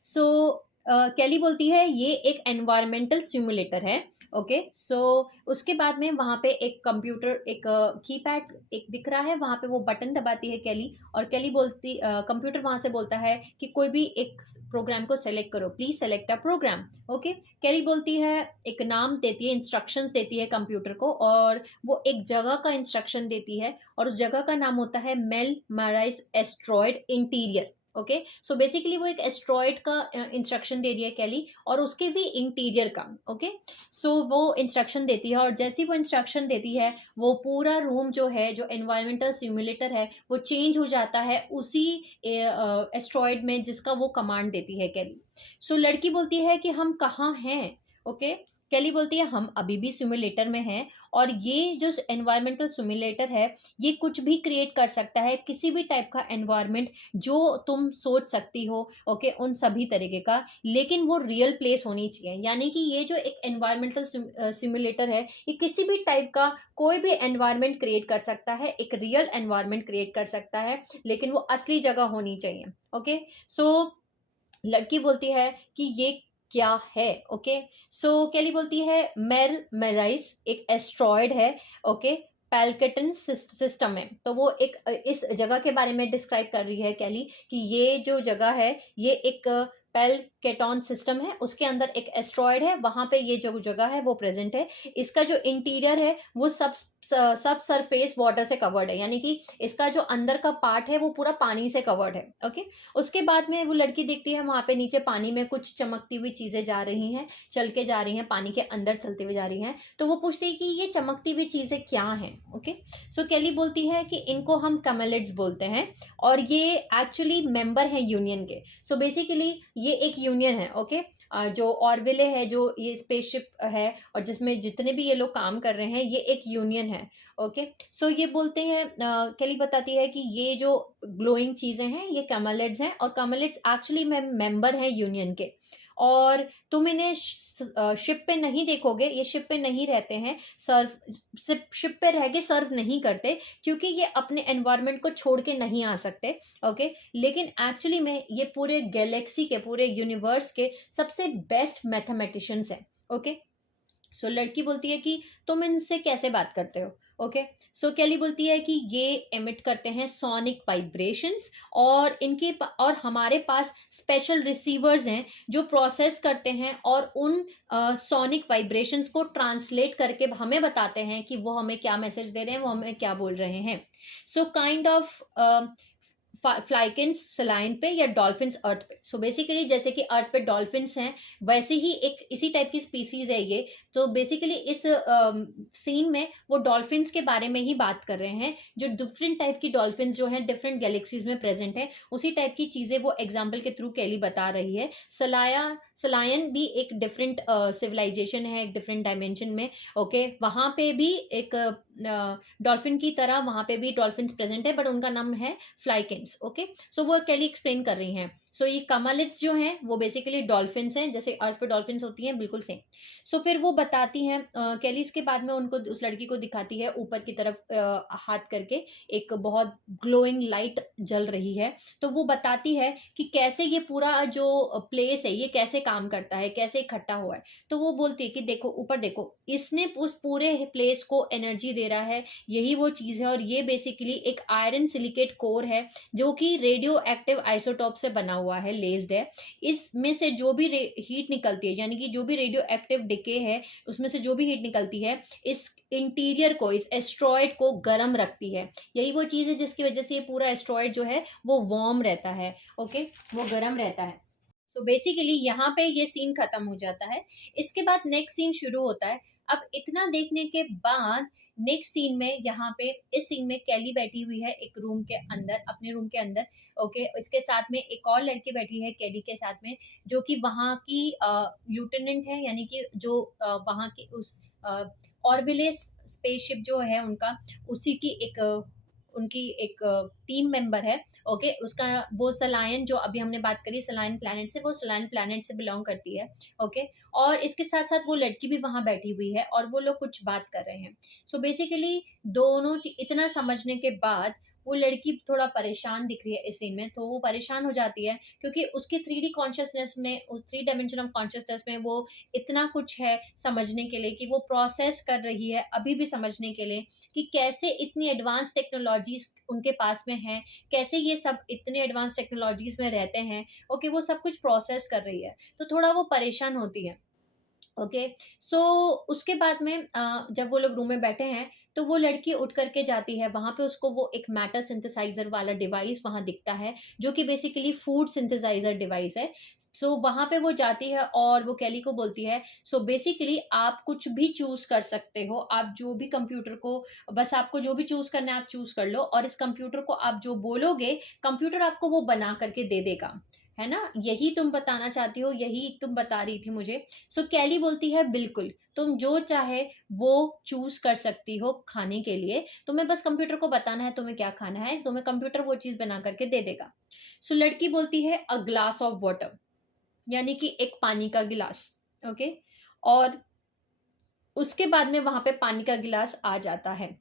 सो कैली बोलती है ये एक एनवायरमेंटल सिमुलेटर है, ओके। सो उसके बाद में वहाँ पे एक कंप्यूटर, एक कीपैड एक दिख रहा है, वहाँ पे वो बटन दबाती है कैली, और कैली बोलती, कंप्यूटर वहाँ से बोलता है कि कोई भी एक प्रोग्राम को सेलेक्ट करो, please select a program, okay. Kelly बोलती है, एक नाम देती है, इंस्ट्रक्शंस देती है कंप्यूटर को, और वो एक जगह का इंस्ट्रक्शन देती है, और उस जगह का नाम होता है male marries asteroid interior, okay. So basically वो एक एस्ट्रॉयड का इंस्ट्रक्शन दे रही है कैली, और उसके भी इंटीरियर का, ओके। सो वो इंस्ट्रक्शन देती है, और जैसी वो इंस्ट्रक्शन देती है, वो पूरा रूम जो है, जो एनवायरमेंटल सिमुलेटर है, वो चेंज हो जाता है उसी एस्ट्रॉयड में जिसका वो कमांड देती है कैली। सो लड़की बोलती है कि हम कहाँ हैं, ओके। कैली बोलती है हम अभी भी सिमुलेटर में हैं, और ये जो एनवायरमेंटल सिमुलेटर है, ये कुछ भी क्रिएट कर सकता है, किसी भी टाइप का एनवायरमेंट जो तुम सोच सकती हो, ओके, उन सभी तरीके का, लेकिन वो रियल प्लेस होनी चाहिए। यानी कि ये जो एक एनवायरमेंटल सिमुलेटर है, ये किसी भी टाइप का कोई भी एनवायरमेंट क्रिएट कर सकता है, एक रियल एनवायरमेंट क्रिएट कर सकता है, लेकिन वो असली जगह होनी चाहिए, ओके। सो लड़की बोलती है कि ये क्या है, ओके। सो कैली बोलती है मेर मेराइस एक एस्ट्रॉयड है, ओके, पैलकेटन सिस्टम है। तो वो एक इस जगह के बारे में डिस्क्राइब कर रही है कैली कि ये जो जगह है, ये एक पेल केटॉन सिस्टम है, उसके अंदर एक एस्ट्रॉयड है, वहां पे ये जो जगह है वो प्रेजेंट है। इसका जो इंटीरियर है वो सब सरफेस वाटर से कवर्ड है, यानी कि इसका जो अंदर का पार्ट है वो पूरा पानी से कवर्ड है। ओके, उसके बाद में वो लड़की देखती है वहां पे नीचे पानी में कुछ चमकती हुई चीजें जा रही हैं, चल के जा रही हैं, पानी के अंदर चलती हुई जा रही हैं। तो वो पूछती है कि ये चमकती हुई चीजें क्या हैं। ओके, सो केली बोलती है कि इनको हम कैमेलिड्स बोलते हैं और ये एक्चुअली मेंबर हैं यूनियन के। सो बेसिकली ये एक यूनियन है। ओके, जो ऑर्बिले है, जो ये स्पेसशिप है और जिसमें जितने भी ये लोग काम कर रहे हैं, ये एक यूनियन है। ओके, सो ये बोलते हैं, केली बताती है कि ये जो ग्लोइंग चीजें हैं ये कैमेलिड्स हैं और कैमेलिड्स एक्चुअली मेंबर हैं यूनियन के। और तुम इन्हें शिप पे नहीं देखोगे, ये शिप पे नहीं रहते हैं, सर्व शिप पे रह के सर्व नहीं करते, क्योंकि ये अपने एनवायरनमेंट को छोड़ के नहीं आ सकते। ओके, लेकिन एक्चुअली में ये पूरे गैलेक्सी के, पूरे यूनिवर्स के सबसे बेस्ट मैथमेटिशियंस हैं। ओके, सो लड़की बोलती है कि तुम इनसे कैसे बात करते हो। ओके, सो केली बोलती है कि ये एमिट करते हैं सोनिक वाइब्रेशंस और और हमारे पास स्पेशल रिसीवर्स हैं जो प्रोसेस करते हैं और उन सोनिक वाइब्रेशंस को ट्रांसलेट करके हमें बताते हैं कि वो हमें क्या मैसेज दे रहे हैं, वो हमें क्या बोल रहे हैं। सो काइंड ऑफ फ्लाइकेंस सलाइन पे या डॉल्फिन्स अर्थ पे। सो बेसिकली जैसे कि अर्थ पे डॉल्फिन्स हैं, वैसे ही एक इसी टाइप की स्पीसीज है ये। तो बेसिकली इस सीन में वो डॉल्फिन्स के बारे में ही बात कर रहे हैं, जो डिफरेंट टाइप की डॉल्फिन्स जो हैं डिफरेंट गैलेक्सीज में प्रेजेंट है, उसी टाइप की चीजें वो एग्जाम्पल के थ्रू केली बता रही है। सलायन भी एक डिफरेंट सिविलाइजेशन है, एक डिफरेंट डायमेंशन में। ओके, वहां पे भी एक डॉल्फिन की तरह वहां पे भी डॉल्फिन्स प्रेजेंट है, बट उनका नाम है फ्लाइकेंस। ओके, सो वो केली एक्सप्लेन कर रही हैं। सो ये कैमेलिड्स जो हैं वो बेसिकली डॉल्फिन्स हैं, जैसे अर्थ पे डॉल्फिन्स होती हैं, बिल्कुल सेम। सो फिर वो बताती हैं, केली इसके बाद में उनको, उस लड़की को दिखाती है ऊपर की तरफ हाथ करके एक बहुत ग्लोइंग लाइट जल रही है। तो वो बताती है कि कैसे ये पूरा जो प्लेस है ये कैसे काम करता है, कैसे इकट्ठा हुआ है। तो वो बोलती है कि देखो ऊपर देखो, इसने उस पूरे प्लेस को एनर्जी दे रहा है, यही वो चीज है। और ये बेसिकली एक आयरन सिलिकेट कोर है जो कि रेडियो एक्टिव आइसोटॉप से बना हुआ है, लेस्ड है। इसमें से जो भी हीट निकलती है, यानी कि जो भी रेडियो एक्टिव डिके है, उसमें से जो भी हीट निकलती है, इस इंटीरियर को, इस एस्ट्रॉयड को गर्म रखती है। यही वो चीज है जिसकी वजह से ये पूरा एस्ट्रॉयड जो है वो वार्म रहता है। ओके, वो गर्म रहता है। तो बेसिकली यहाँ पे ये सीन खत्म हो जाता है। इसके बाद नेक्स्ट सीन शुरू होता है। अब इतना देखने के बाद नेक्स्ट सीन में, यहाँ पे इस सीन में केली बैठी हुई है एक रूम के अंदर, अपने रूम के अंदर। ओके, इसके साथ में एक और लड़की बैठी है केली के साथ में, जो कि वहाँ की ल्यूटेनेंट है, यानी कि जो वहाँ की उस ऑर्बिले स्पेसशिप जो है उनका, उसी की एक उनकी एक टीम मेंबर है। ओके, उसका वो सलायन, जो अभी हमने बात करी सलायन प्लैनेट से, वो सलायन प्लैनेट से बिलोंग करती है। ओके, और इसके साथ साथ वो लड़की भी वहां बैठी हुई है और वो लोग कुछ बात कर रहे हैं। सो बेसिकली दोनों इतना समझने के बाद वो लड़की थोड़ा परेशान दिख रही है इस सीन में। तो वो परेशान हो जाती है क्योंकि उसकी 3D कॉन्शियसनेस में, उस 3 डायमेंशन ऑफ कॉन्शियसनेस में वो इतना कुछ है समझने के लिए कि वो प्रोसेस कर रही है अभी भी समझने के लिए कि कैसे इतनी एडवांस टेक्नोलॉजीज उनके पास में है, कैसे ये सब इतने एडवांस टेक्नोलॉजीज में रहते हैं। ओके, वो सब कुछ प्रोसेस कर रही है, तो थोड़ा वो परेशान होती है। ओके, सो उसके बाद में जब वो लोग रूम में बैठे हैं, तो वो लड़की उठ करके जाती है वहां पे, उसको वो एक मैटर सिंथेसाइजर वाला डिवाइस वहां दिखता है, जो कि बेसिकली फूड सिंथेसाइजर डिवाइस है। सो वहां पे वो जाती है और वो केली को बोलती है, सो बेसिकली आप कुछ भी चूज कर सकते हो, आप जो भी कंप्यूटर को, बस आपको जो भी चूज करना है आप चूज कर लो, और इस कंप्यूटर को आप जो बोलोगे कंप्यूटर आपको वो बना करके दे देगा, है ना? यही तुम बताना चाहती हो, यही तुम बता रही थी मुझे। सो कैली बोलती है बिल्कुल, तुम जो चाहे वो चूज कर सकती हो खाने के लिए, तुम्हें बस कंप्यूटर को बताना है तुम्हें क्या खाना है, तुम्हें कंप्यूटर वो चीज बना करके दे देगा। सो लड़की बोलती है अ ग्लास ऑफ वाटर, यानी कि एक पानी का गिलास। ओके, और उसके बाद में वहां पे पानी का गिलास आ जाता है।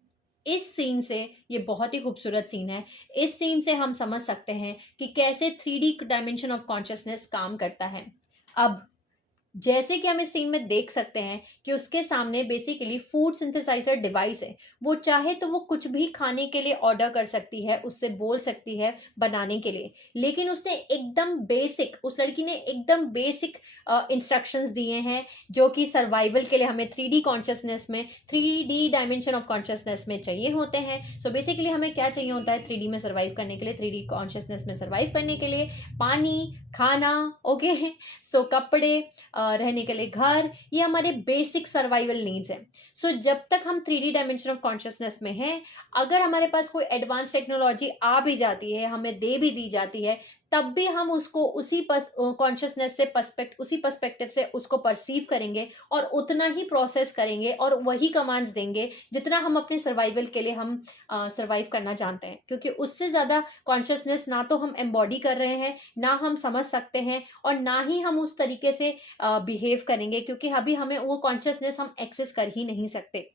इस सीन से, ये बहुत ही खूबसूरत सीन है, इस सीन से हम समझ सकते हैं कि कैसे 3D डायमेंशन ऑफ कॉन्शियसनेस काम करता है। अब जैसे कि हम इस सीन में देख सकते हैं कि उसके सामने बेसिकली फूड सिंथेसाइजर डिवाइस है। वो चाहे तो वो कुछ भी खाने के लिए ऑर्डर कर सकती है, उससे बोल सकती है बनाने के लिए। लेकिन उसने एकदम बेसिक उस लड़की ने एकदम बेसिक इंस्ट्रक्शंस दिए हैं, जो कि सर्वाइवल के लिए हमें 3D कॉन्शियसनेस में, 3D डायमेंशन ऑफ कॉन्शियसनेस में चाहिए होते हैं। सो बेसिकली हमें क्या चाहिए होता है 3D में सर्वाइव करने के लिए, 3D कॉन्शियसनेस में सर्वाइव करने के लिए? पानी, खाना, ओके, सो कपड़े, रहने के लिए घर, ये हमारे बेसिक सर्वाइवल नीड्स हैं। सो जब तक हम 3D डायमेंशन ऑफ कॉन्शियसनेस में हैं, अगर हमारे पास कोई एडवांस टेक्नोलॉजी आ भी जाती है, हमें दे भी दी जाती है, तब भी हम उसको उसी कॉन्शियसनेस से उसी पर्सपेक्टिव से उसको परसीव करेंगे और उतना ही प्रोसेस करेंगे और वही कमांड्स देंगे जितना हम अपने सर्वाइवल के लिए हम सर्वाइव करना जानते हैं। क्योंकि उससे ज़्यादा कॉन्शियसनेस ना तो हम एम्बॉडी कर रहे हैं, ना हम समझ सकते हैं, और ना ही हम उस तरीके से बिहेव करेंगे, क्योंकि अभी हमें वो कॉन्शियसनेस हम एक्सेस कर ही नहीं सकते।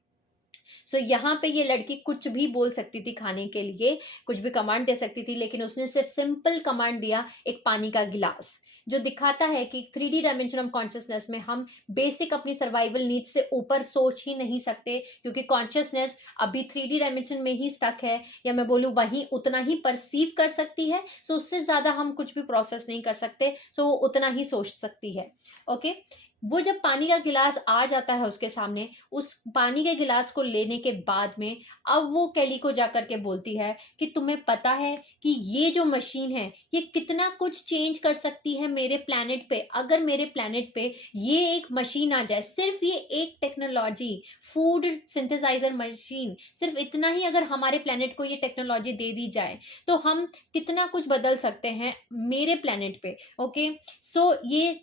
सो यहाँ पे ये लड़की कुछ भी बोल सकती थी खाने के लिए, कुछ भी कमांड दे सकती थी, लेकिन उसने सिर्फ सिंपल कमांड दिया, एक पानी का गिलास, जो दिखाता है कि 3D डायमेंशन ऑफ कॉन्शियसनेस में हम बेसिक अपनी सर्वाइवल नीड्स से ऊपर सोच ही नहीं सकते, क्योंकि कॉन्शियसनेस अभी 3D डायमेंशन में ही स्टक है, या मैं बोलूँ वहीं उतना ही परसीव कर सकती है। सो उससे ज़्यादा हम कुछ भी प्रोसेस नहीं कर सकते, सो वो उतना ही सोच सकती है। ओके, वो जब पानी का गिलास आ जाता है उसके सामने, उस पानी के गिलास को लेने के बाद में अब वो केली को जाकर के बोलती है कि तुम्हें पता है कि ये जो मशीन है ये कितना कुछ चेंज कर सकती है मेरे प्लैनेट पे। अगर मेरे प्लैनेट पे ये एक मशीन आ जाए, सिर्फ ये एक टेक्नोलॉजी, फूड सिंथेसाइजर मशीन, सिर्फ इतना ही अगर हमारे प्लैनेट को ये टेक्नोलॉजी दे दी जाए, तो हम कितना कुछ बदल सकते हैं मेरे प्लैनेट पे। ओके, सो ये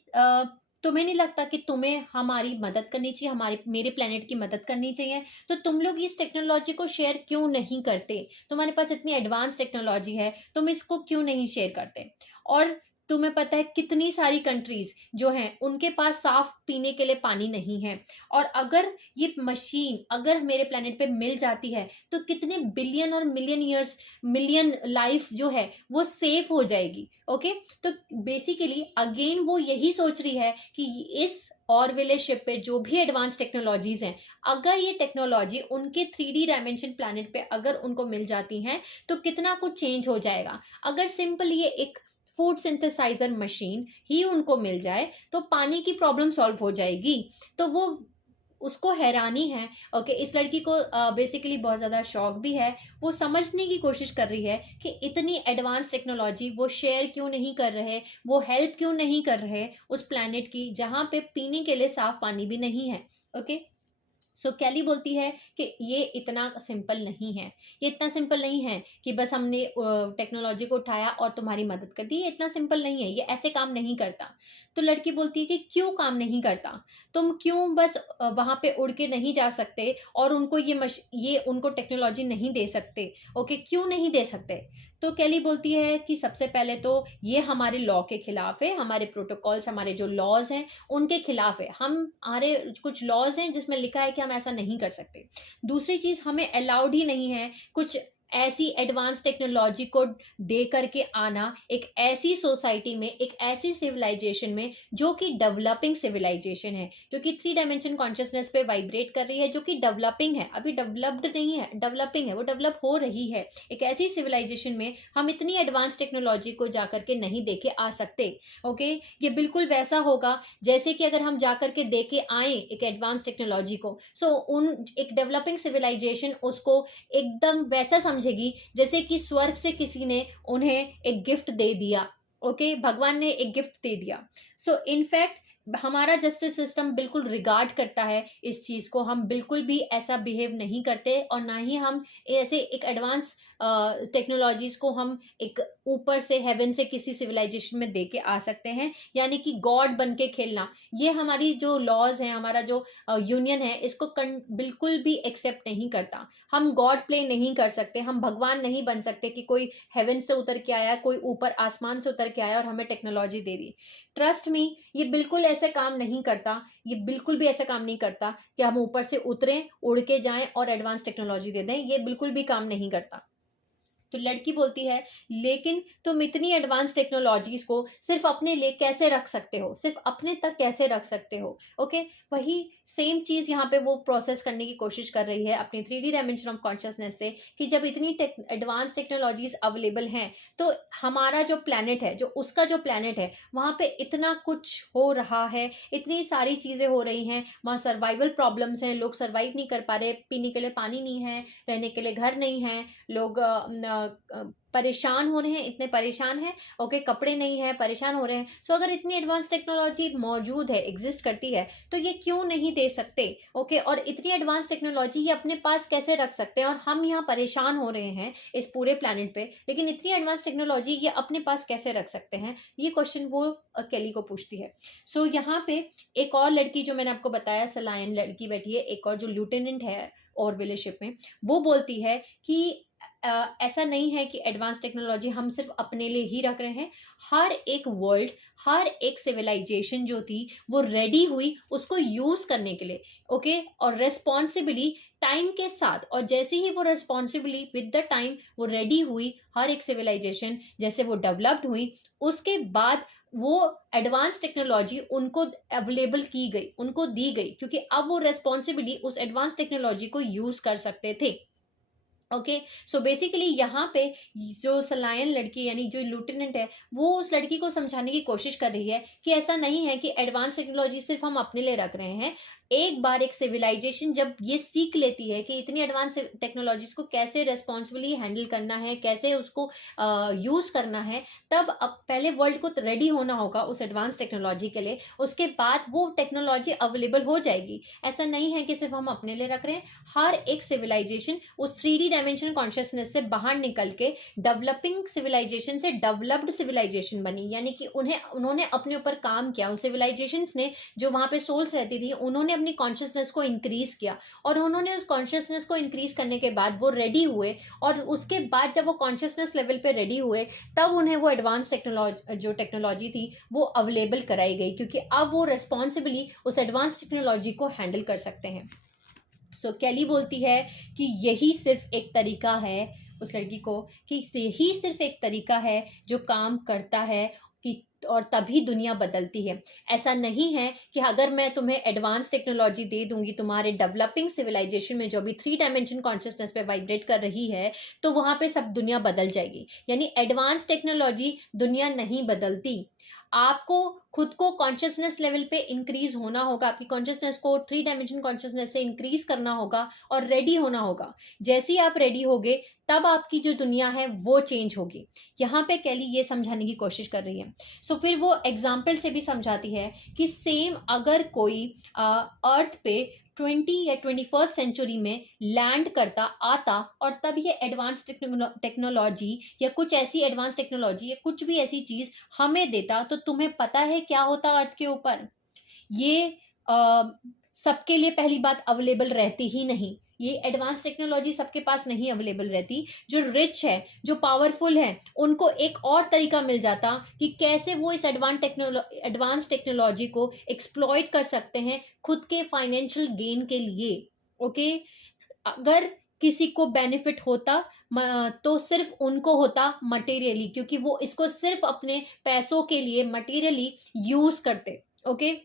तुम्हें नहीं लगता कि तुम्हें हमारी मदद करनी चाहिए, हमारे मेरे प्लेनेट की मदद करनी चाहिए? तो तुम लोग इस टेक्नोलॉजी को शेयर क्यों नहीं करते? तुम्हारे पास इतनी एडवांस टेक्नोलॉजी है, तुम इसको क्यों नहीं शेयर करते? और तुम्हें पता है कितनी सारी कंट्रीज जो हैं उनके पास साफ पीने के लिए पानी नहीं है, और अगर ये मशीन अगर मेरे प्लेनेट पे मिल जाती है, तो कितने बिलियन और मिलियन ईयर्स, मिलियन लाइफ जो है वो सेफ हो जाएगी। ओके, तो बेसिकली अगेन वो यही सोच रही है कि इस ऑरवेले शिप पे जो भी एडवांस टेक्नोलॉजीज हैं, अगर ये टेक्नोलॉजी उनके 3D डायमेंशन प्लैनेट पे अगर उनको मिल जाती हैं, तो कितना कुछ चेंज हो जाएगा। अगर सिंपल ये एक फूड सिंथेसाइजर मशीन ही उनको मिल जाए, तो पानी की प्रॉब्लम सॉल्व हो जाएगी। तो वो उसको हैरानी है। ओके, इस लड़की को बेसिकली बहुत ज़्यादा शौक भी है। वो समझने की कोशिश कर रही है कि इतनी एडवांस टेक्नोलॉजी वो शेयर क्यों नहीं कर रहे, वो हेल्प क्यों नहीं कर रहे उस प्लैनेट की जहाँ पे पीने के लिए साफ पानी भी नहीं है। ओके, सो कैली बोलती है कि ये इतना सिंपल नहीं है, ये इतना सिंपल नहीं है कि बस हमने टेक्नोलॉजी को उठाया और तुम्हारी मदद कर दी। ये इतना सिंपल नहीं है, ये ऐसे काम नहीं करता। तो लड़की बोलती है कि क्यों काम नहीं करता? तुम क्यों बस वहां पे उड़ के नहीं जा सकते और उनको ये उनको टेक्नोलॉजी नहीं दे सकते? ओके, क्यों नहीं दे सकते? तो कैली बोलती है कि सबसे पहले तो ये हमारे लॉ के खिलाफ है, हमारे प्रोटोकॉल्स, हमारे जो लॉज हैं उनके खिलाफ है। हमारे कुछ लॉज हैं जिसमें लिखा है कि हम ऐसा नहीं कर सकते। दूसरी चीज, हमें अलाउड ही नहीं है कुछ ऐसी एडवांस टेक्नोलॉजी को दे करके आना एक ऐसी सोसाइटी में, एक ऐसी सिविलाइजेशन में जो कि डेवलपिंग सिविलाइजेशन है, जो कि 3 डायमेंशन कॉन्शियसनेस पे वाइब्रेट कर रही है, जो कि डेवलपिंग है, अभी डेवलप्ड नहीं है, डेवलपिंग है, वो डेवलप हो रही है। एक ऐसी सिविलाइजेशन में हम इतनी एडवांस टेक्नोलॉजी को जाकर के नहीं देके आ सकते। ओके, ये बिल्कुल वैसा होगा जैसे कि अगर हम जाकर के दे के आए एक एडवांस टेक्नोलॉजी को, सो उन एक डेवलपिंग सिविलाइजेशन उसको एकदम वैसा समझेगी जैसे कि स्वर्ग से किसी ने उन्हें एक गिफ्ट दे दिया। ओके, भगवान ने एक गिफ्ट दे दिया। सो इनफैक्ट हमारा जस्टिस सिस्टम बिल्कुल रिगार्ड करता है इस चीज को। हम बिल्कुल भी ऐसा बिहेव नहीं करते, और ना ही हम ऐसे एक एडवांस टेक्नोलॉजीज को हम एक ऊपर से हेवन से किसी सिविलाइजेशन में दे के आ सकते हैं, यानी कि गॉड बन के खेलना, ये हमारी जो लॉज है, हमारा जो यूनियन है, इसको बिल्कुल भी एक्सेप्ट नहीं करता। हम गॉड प्ले नहीं कर सकते, हम भगवान नहीं बन सकते कि कोई हेवन से उतर के आया, कोई ऊपर आसमान से उतर के आया और हमें टेक्नोलॉजी दे दी। ट्रस्ट मी, ये बिल्कुल ऐसे काम नहीं करता। ये बिल्कुल भी ऐसा काम नहीं करता कि हम ऊपर से उतरें, उड़ के जाएं और एडवांस टेक्नोलॉजी दे दें। ये बिल्कुल भी काम नहीं करता। तो लड़की बोलती है लेकिन तुम इतनी एडवांस टेक्नोलॉजीज को सिर्फ अपने लिए कैसे रख सकते हो, सिर्फ अपने तक कैसे रख सकते हो। ओके, वही सेम चीज यहाँ पे वो प्रोसेस करने की कोशिश कर रही है अपनी 3D डायमेंशन ऑफ कॉन्शियसनेस से, कि जब इतनी एडवांस टेक्नोलॉजीज अवेलेबल हैं तो हमारा जो प्लैनेट है, जो उसका जो प्लैनेट है, वहाँ पे इतना कुछ हो रहा है, इतनी सारी चीजें हो रही हैं, वहाँ सर्वाइवल प्रॉब्लम्स हैं, लोग सर्वाइव नहीं कर पा रहे, पीने के लिए पानी नहीं है, रहने के लिए घर नहीं है, लोग परेशान हो रहे हैं, इतने परेशान हैं। ओके, कपड़े नहीं है, परेशान हो रहे हैं। सो अगर इतनी एडवांस टेक्नोलॉजी मौजूद है, एग्जिस्ट करती है, तो ये क्यों नहीं दे सकते। ओके, और इतनी एडवांस टेक्नोलॉजी ये अपने पास कैसे रख सकते हैं, और हम यहाँ परेशान हो रहे हैं इस पूरे प्लानट पे, लेकिन इतनी एडवांस टेक्नोलॉजी ये अपने पास कैसे रख सकते हैं, ये क्वेश्चन वो केली को पूछती है। सो यहाँ पे एक और लड़की जो मैंने आपको बताया, सलायन लड़की बैठी है, एक और जो लिeutenant है और विलेशिप में, वो बोलती है कि ऐसा नहीं है कि एडवांस टेक्नोलॉजी हम सिर्फ अपने लिए ही रख रहे हैं। हर एक वर्ल्ड, हर एक सिविलाइजेशन जो थी वो रेडी हुई उसको यूज करने के लिए। ओके, और रेस्पॉन्सिबिली टाइम के साथ, और जैसे ही वो रेस्पॉन्सिबिली विद द टाइम वो रेडी हुई, हर एक सिविलाइजेशन जैसे वो डेवलप्ड हुई, उसके बाद वो एडवांस टेक्नोलॉजी उनको अवेलेबल की गई, उनको दी गई, क्योंकि अब वो रेस्पॉन्सिबिली उस एडवांस टेक्नोलॉजी को यूज कर सकते थे। ओके, सो बेसिकली यहाँ पे जो सलायन लड़की यानी जो लिeutenant है, वो उस लड़की को समझाने की कोशिश कर रही है कि ऐसा नहीं है कि एडवांस टेक्नोलॉजी सिर्फ हम अपने लिए रख रहे हैं। एक बार एक सिविलाइजेशन जब ये सीख लेती है कि इतनी एडवांस टेक्नोलॉजीज को कैसे रेस्पॉन्सिबली हैंडल करना है, कैसे उसको यूज करना है, तब अब पहले वर्ल्ड को रेडी होना होगा उस एडवांस टेक्नोलॉजी के लिए, उसके बाद वो टेक्नोलॉजी अवेलेबल हो जाएगी। ऐसा नहीं है कि सिर्फ हम अपने लिए रख रहे हैं। हर एक सिविलाइजेशन उस 3D डायमेंशन कॉन्शियसनेस से बाहर निकल के डेवलपिंग सिविलाइजेशन से डेवलप्ड सिविलाइजेशन बनी, यानी कि उन्होंने अपने ऊपर काम किया। उस सिविलाइजेशंस ने, जो वहां पे सोल्स रहती थी, उन्होंने अपनी कॉन्शियसनेस को इंक्रीज किया, और उन्होंने उस कॉन्शियसनेस को इंक्रीज करने के बाद वो रेडी हुए, और उसके बाद जब वो कॉन्शियसनेस लेवल पे रेडी हुए, तब उन्हें वो एडवांस टेक्नोलॉजी, जो टेक्नोलॉजी थी, वो अवेलेबल कराई गई, क्योंकि अब वो रेस्पॉन्सिबली उस एडवांस टेक्नोलॉजी को हैंडल कर सकते हैं। सो केली बोलती है कि यही सिर्फ एक तरीका है, उस लड़की को, कि यही सिर्फ एक तरीका है जो काम करता है, कि और तभी दुनिया बदलती है। ऐसा नहीं है कि अगर मैं तुम्हें एडवांस टेक्नोलॉजी दे दूंगी तुम्हारे डेवलपिंग सिविलाइजेशन में, जो भी 3 डायमेंशन कॉन्शियसनेस पे वाइब्रेट कर रही है, तो वहां पे सब दुनिया बदल जाएगी। यानी एडवांस टेक्नोलॉजी दुनिया नहीं बदलती। आपको खुद को कॉन्शियसनेस लेवल पे इंक्रीज होना होगा, आपकी कॉन्शियसनेस को 3 डायमेंशन कॉन्शियसनेस से इंक्रीज करना होगा, और रेडी होना होगा। जैसे ही आप रेडी होगे, तब आपकी जो दुनिया है वो चेंज होगी। यहाँ पे केली ये समझाने की कोशिश कर रही है। सो फिर वो एग्जाम्पल से भी समझाती है कि सेम अगर कोई अर्थ पे 20 या 21st सेंचुरी में लैंड करता आता, और तब ये एडवांस टेक्नोलॉजी या कुछ ऐसी एडवांस टेक्नोलॉजी या कुछ भी ऐसी चीज हमें देता, तो तुम्हें पता है क्या होता अर्थ के ऊपर? ये सबके लिए पहली बात अवेलेबल रहती ही नहीं। ये एडवांस टेक्नोलॉजी सबके पास नहीं अवेलेबल रहती। जो रिच है, जो पावरफुल है, उनको एक और तरीका मिल जाता कि कैसे वो इस एडवांस टेक्नोलॉजी को एक्सप्लॉइट कर सकते हैं खुद के फाइनेंशियल गेन के लिए। ओके, अगर किसी को बेनिफिट होता तो सिर्फ उनको होता मटेरियली, क्योंकि वो इसको सिर्फ अपने पैसों के लिए मटेरियली यूज करते। ओके,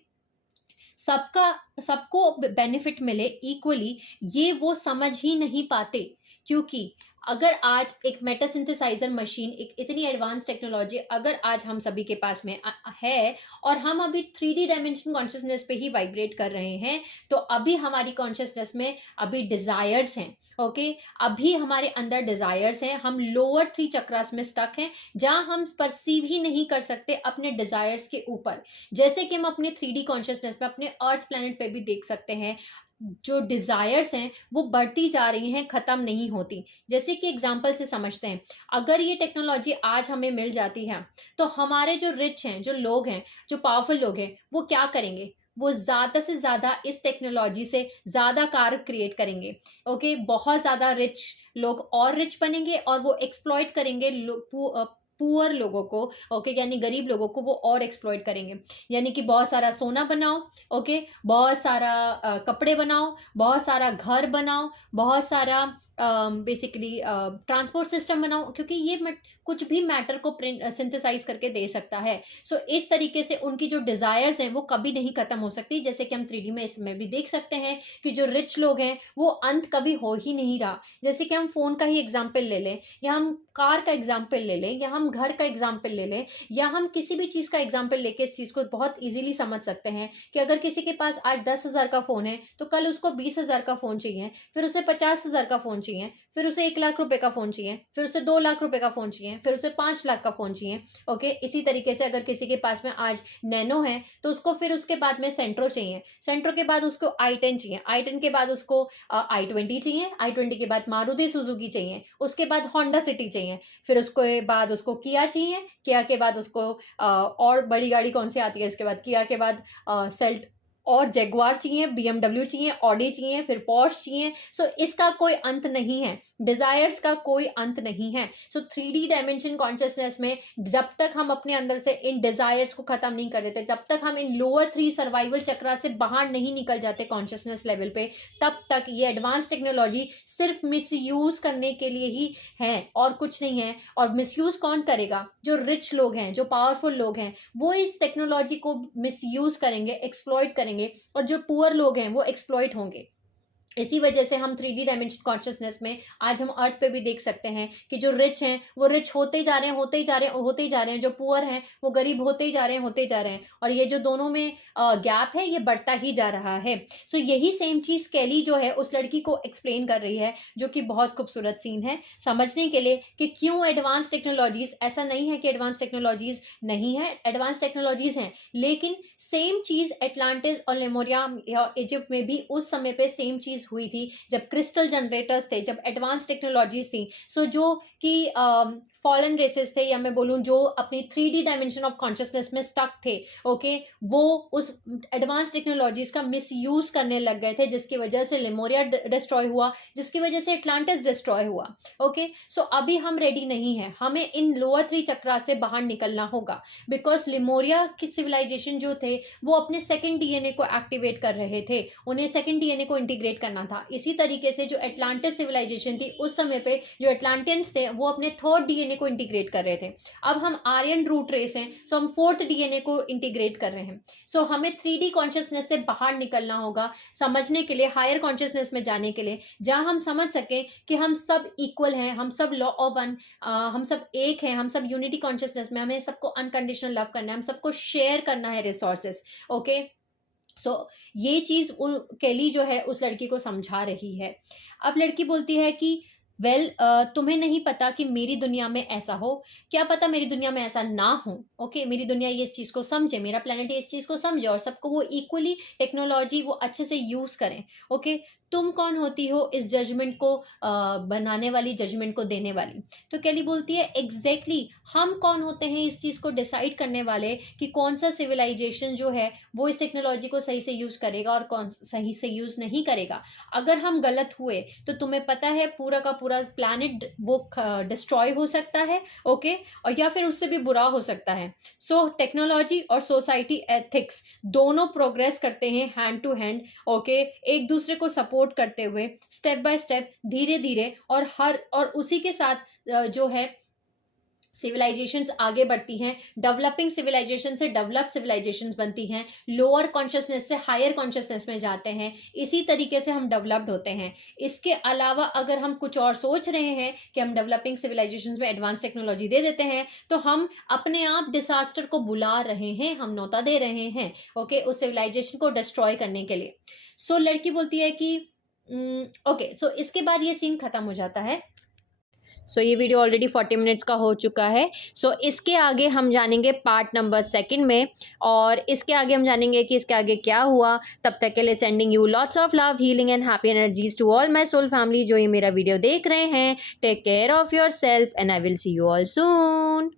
सबको बेनिफिट मिले इक्वली, ये वो समझ ही नहीं पाते। क्योंकि अगर आज एक मेटासिंथेसाइजर मशीन, एक इतनी एडवांस टेक्नोलॉजी अगर आज हम सभी के पास में है, और हम अभी 3D डायमेंशन कॉन्शियसनेस पे ही वाइब्रेट कर रहे हैं, तो अभी हमारी कॉन्शियसनेस में अभी डिजायर्स हैं। ओके, अभी हमारे अंदर डिजायर्स हैं, हम लोअर 3 चक्रास में स्टक हैं, जहां हम परसीव ही नहीं कर सकते अपने डिजायर्स के ऊपर। जैसे कि हम अपने 3D कॉन्शियसनेस में अपने अर्थ प्लैनेट पे भी देख सकते हैं, जो डिजायर्स हैं वो बढ़ती जा रही हैं, खत्म नहीं होती। जैसे कि एग्जांपल से समझते हैं, अगर ये टेक्नोलॉजी आज हमें मिल जाती है, तो हमारे जो रिच हैं, जो लोग हैं, जो पावरफुल लोग हैं, वो क्या करेंगे? वो ज्यादा से ज्यादा इस टेक्नोलॉजी से ज्यादा कार क्रिएट करेंगे। ओके, बहुत ज्यादा रिच लोग और रिच बनेंगे, और वो एक्सप्लॉइट करेंगे पुअर लोगों को। ओके, यानी गरीब लोगों को वो और एक्सप्लॉइट करेंगे। यानी कि बहुत सारा सोना बनाओ, ओके, बहुत सारा कपड़े बनाओ, बहुत सारा घर बनाओ, बहुत सारा बेसिकली ट्रांसपोर्ट सिस्टम बनाओ, क्योंकि ये कुछ भी मैटर को सिंथेसाइज करके दे सकता है। सो इस तरीके से उनकी जो डिजायर्स हैं वो कभी नहीं खत्म हो सकती। जैसे कि हम 3D में इसमें भी देख सकते हैं कि जो रिच लोग हैं वो अंत कभी हो ही नहीं रहा। जैसे कि हम फोन का ही एग्जाम्पल ले लें, या हम कार का एग्जाम्पल ले लें, या हम घर का एग्जाम्पल ले लें, या हम किसी भी चीज का एग्जाम्पल लेके इस चीज को बहुत इजीली समझ सकते हैं कि अगर किसी के पास आज 10,000 का फोन है तो कल उसको 20,000 का फोन चाहिए, फिर उसे 50,000 का फोन चाहिए, फिर उसे 1 लाख रुपए का फोन चाहिए, फिर उसे 2 लाख रुपए का फोन चाहिए, फिर उसे 5 लाख का फोन चाहिए। ओके, इसी तरीके से अगर किसी के पास में आज नैनो है तो उसको फिर उसके बाद में सेंट्रो चाहिए, सेंट्रो के बाद उसको i10 चाहिए, i10 के बाद उसको i20 चाहिए, i20 के बाद मारुति सुजुकी चाहिए, उसके बाद होंडा सिटी चाहिए, फिर उसके बाद उसको किया चाहिए, किया के बाद उसको और बड़ी गाड़ी कौन सी आती है इसके बाद, किया के बाद सेल्ट और जैगुआर चाहिए, BMW चाहिए, ऑडी चाहिए, फिर पॉर्श चाहिए। सो इसका कोई अंत नहीं है, डिजायर्स का कोई अंत नहीं है। सो 3D डायमेंशन कॉन्शियसनेस में जब तक हम अपने अंदर से इन डिजायर्स को खत्म नहीं कर देते, जब तक हम इन लोअर 3 सर्वाइवल चक्रा से बाहर नहीं निकल जाते कॉन्शियसनेस लेवल पे, तब तक ये एडवांस टेक्नोलॉजी सिर्फ मिसयूज करने के लिए ही है और कुछ नहीं है। और मिसयूज कौन करेगा? जो रिच लोग हैं, जो पावरफुल लोग हैं, वो इस टेक्नोलॉजी को मिसयूज करेंगे, एक्सप्लॉइट करेंगे, और जो पुअर लोग हैं वो एक्सप्लॉइट होंगे। इसी वजह से हम 3D डायमेंशन कॉन्शियसनेस में आज हम अर्थ पे भी देख सकते हैं कि जो रिच हैं वो रिच होते जा रहे हैं, होते ही जा रहे हैं, होते ही जा रहे हैं, जो पुअर हैं वो गरीब होते ही जा रहे हैं, होते ही जा रहे हैं, और ये जो दोनों में गैप है ये बढ़ता ही जा रहा है। सो यही सेम चीज कैली जो है उस लड़की को एक्सप्लेन कर रही है, जो कि बहुत खूबसूरत सीन है समझने के लिए कि क्यों एडवांस टेक्नोलॉजीज, ऐसा नहीं है कि एडवांस टेक्नोलॉजीज नहीं है, एडवांस टेक्नोलॉजीज हैं, लेकिन सेम चीज एटलांटिस और लेमोरिया या इजिप्ट में भी उस समय पे सेम चीज हुई थी, जब क्रिस्टल जनरेटर्स थे, जब एडवांस टेक्नोलॉजीज थी। सो जो कि फॉलन रेसेस थे, या मैं बोलूं जो अपनी 3D डायमेंशन ऑफ कॉन्शियसनेस में स्टक थे, ओके, वो उस एडवांस टेक्नोलॉजीज का मिसयूज करने लग गए थे, जिसकी वजह से लेमोरिया डिस्ट्रॉय हुआ, जिसकी वजह से एटलांटिस डिस्ट्रॉय हुआ। ओके, सो अभी हम रेडी नहीं है, हमें इन लोअर 3 चक्रा से बाहर निकलना होगा, बिकॉज लेमोरिया की सिविलाइजेशन जो थे वो अपने सेकेंड DNA को एक्टिवेट कर रहे थे, उन्हें सेकेंड DNA को इंटीग्रेट करना था। इसी तरीके से जो एटलांटिस सिविलाइजेशन थी उस समय पे जो एटलांटियंस थे वो अपने थर्ड DNA को इंटीग्रेट कर रहे थे। अब हम आर्यन रूट रेस हैं, सो हम फोर्थ DNA को इंटीग्रेट कर रहे हैं। सो हमें 3D कॉन्शियसनेस से बाहर निकलना होगा समझने के लिए, हायर कॉन्शियसनेस में जाने के लिए, जहां हम समझ सकें कि हम सब इक्वल हैं, हम सब लॉ ऑफ वन, हम सब एक हैं, हम सब यूनिटी कॉन्शियसनेस में, हमें सबको अनकंडीशनल लव करना है, हम सबको शेयर करना है रिसोर्सेस। ओके, सो ये चीज कैली जो है उस लड़की को समझा रही है। अब लड़की बोलती है कि वेल तुम्हें नहीं पता कि मेरी दुनिया में ऐसा हो, क्या पता मेरी दुनिया में ऐसा ना हो। ओके, मेरी दुनिया ये इस चीज को समझे, मेरा प्लेनेट ये इस चीज को समझे, और सबको वो इक्वली टेक्नोलॉजी वो अच्छे से यूज करें। ओके, तुम कौन होती हो इस जजमेंट को बनाने वाली, जजमेंट को देने वाली? तो कैली बोलती है एग्जैक्टली हम कौन होते हैं इस चीज को डिसाइड करने वाले कि कौन सा सिविलाइजेशन जो है वो इस टेक्नोलॉजी को सही से यूज करेगा और कौन सही से यूज नहीं करेगा। अगर हम गलत हुए तो तुम्हें पता है पूरा का पूरा प्लैनेट वो डिस्ट्रॉय हो सकता है। ओके, और या फिर उससे भी बुरा हो सकता है। सो टेक्नोलॉजी और सोसाइटी एथिक्स दोनों प्रोग्रेस करते हैं हैंड टू हैंड। ओके, एक दूसरे को सपोर्ट करते हुए स्टेप बाय स्टेप, धीरे धीरे, और उसी के साथ जो है सिविलाइजेशंस आगे बढ़ती हैं, डेवलपिंग सिविलाइजेशन से डेवलप्ड सिविलाइजेशंस बनती हैं, लोअर कॉन्शियसनेस से हायर कॉन्शियसनेस में जाते हैं, इसी तरीके से हम डेवलप्ड होते हैं। इसके अलावा अगर हम कुछ और सोच रहे हैं कि हम डेवलपिंग सिविलाइजेशंस में एडवांस टेक्नोलॉजी दे देते हैं, तो हम अपने आप डिसास्टर को बुला रहे हैं, हम न्योता दे रहे हैं, ओके, उस सिविलाइजेशन को डिस्ट्रॉय करने के लिए। सो लड़की बोलती है कि ओके, सो इसके बाद ये सीन खत्म हो जाता है। सो ये वीडियो ऑलरेडी 40 मिनट्स का हो चुका है। सो इसके आगे हम जानेंगे पार्ट नंबर 2 में, और इसके आगे हम जानेंगे कि इसके आगे क्या हुआ। तब तक के लिए sending you lots of love, healing and happy energies to all my soul family जो ये मेरा वीडियो देख रहे हैं। Take care of yourself and I will see you all soon.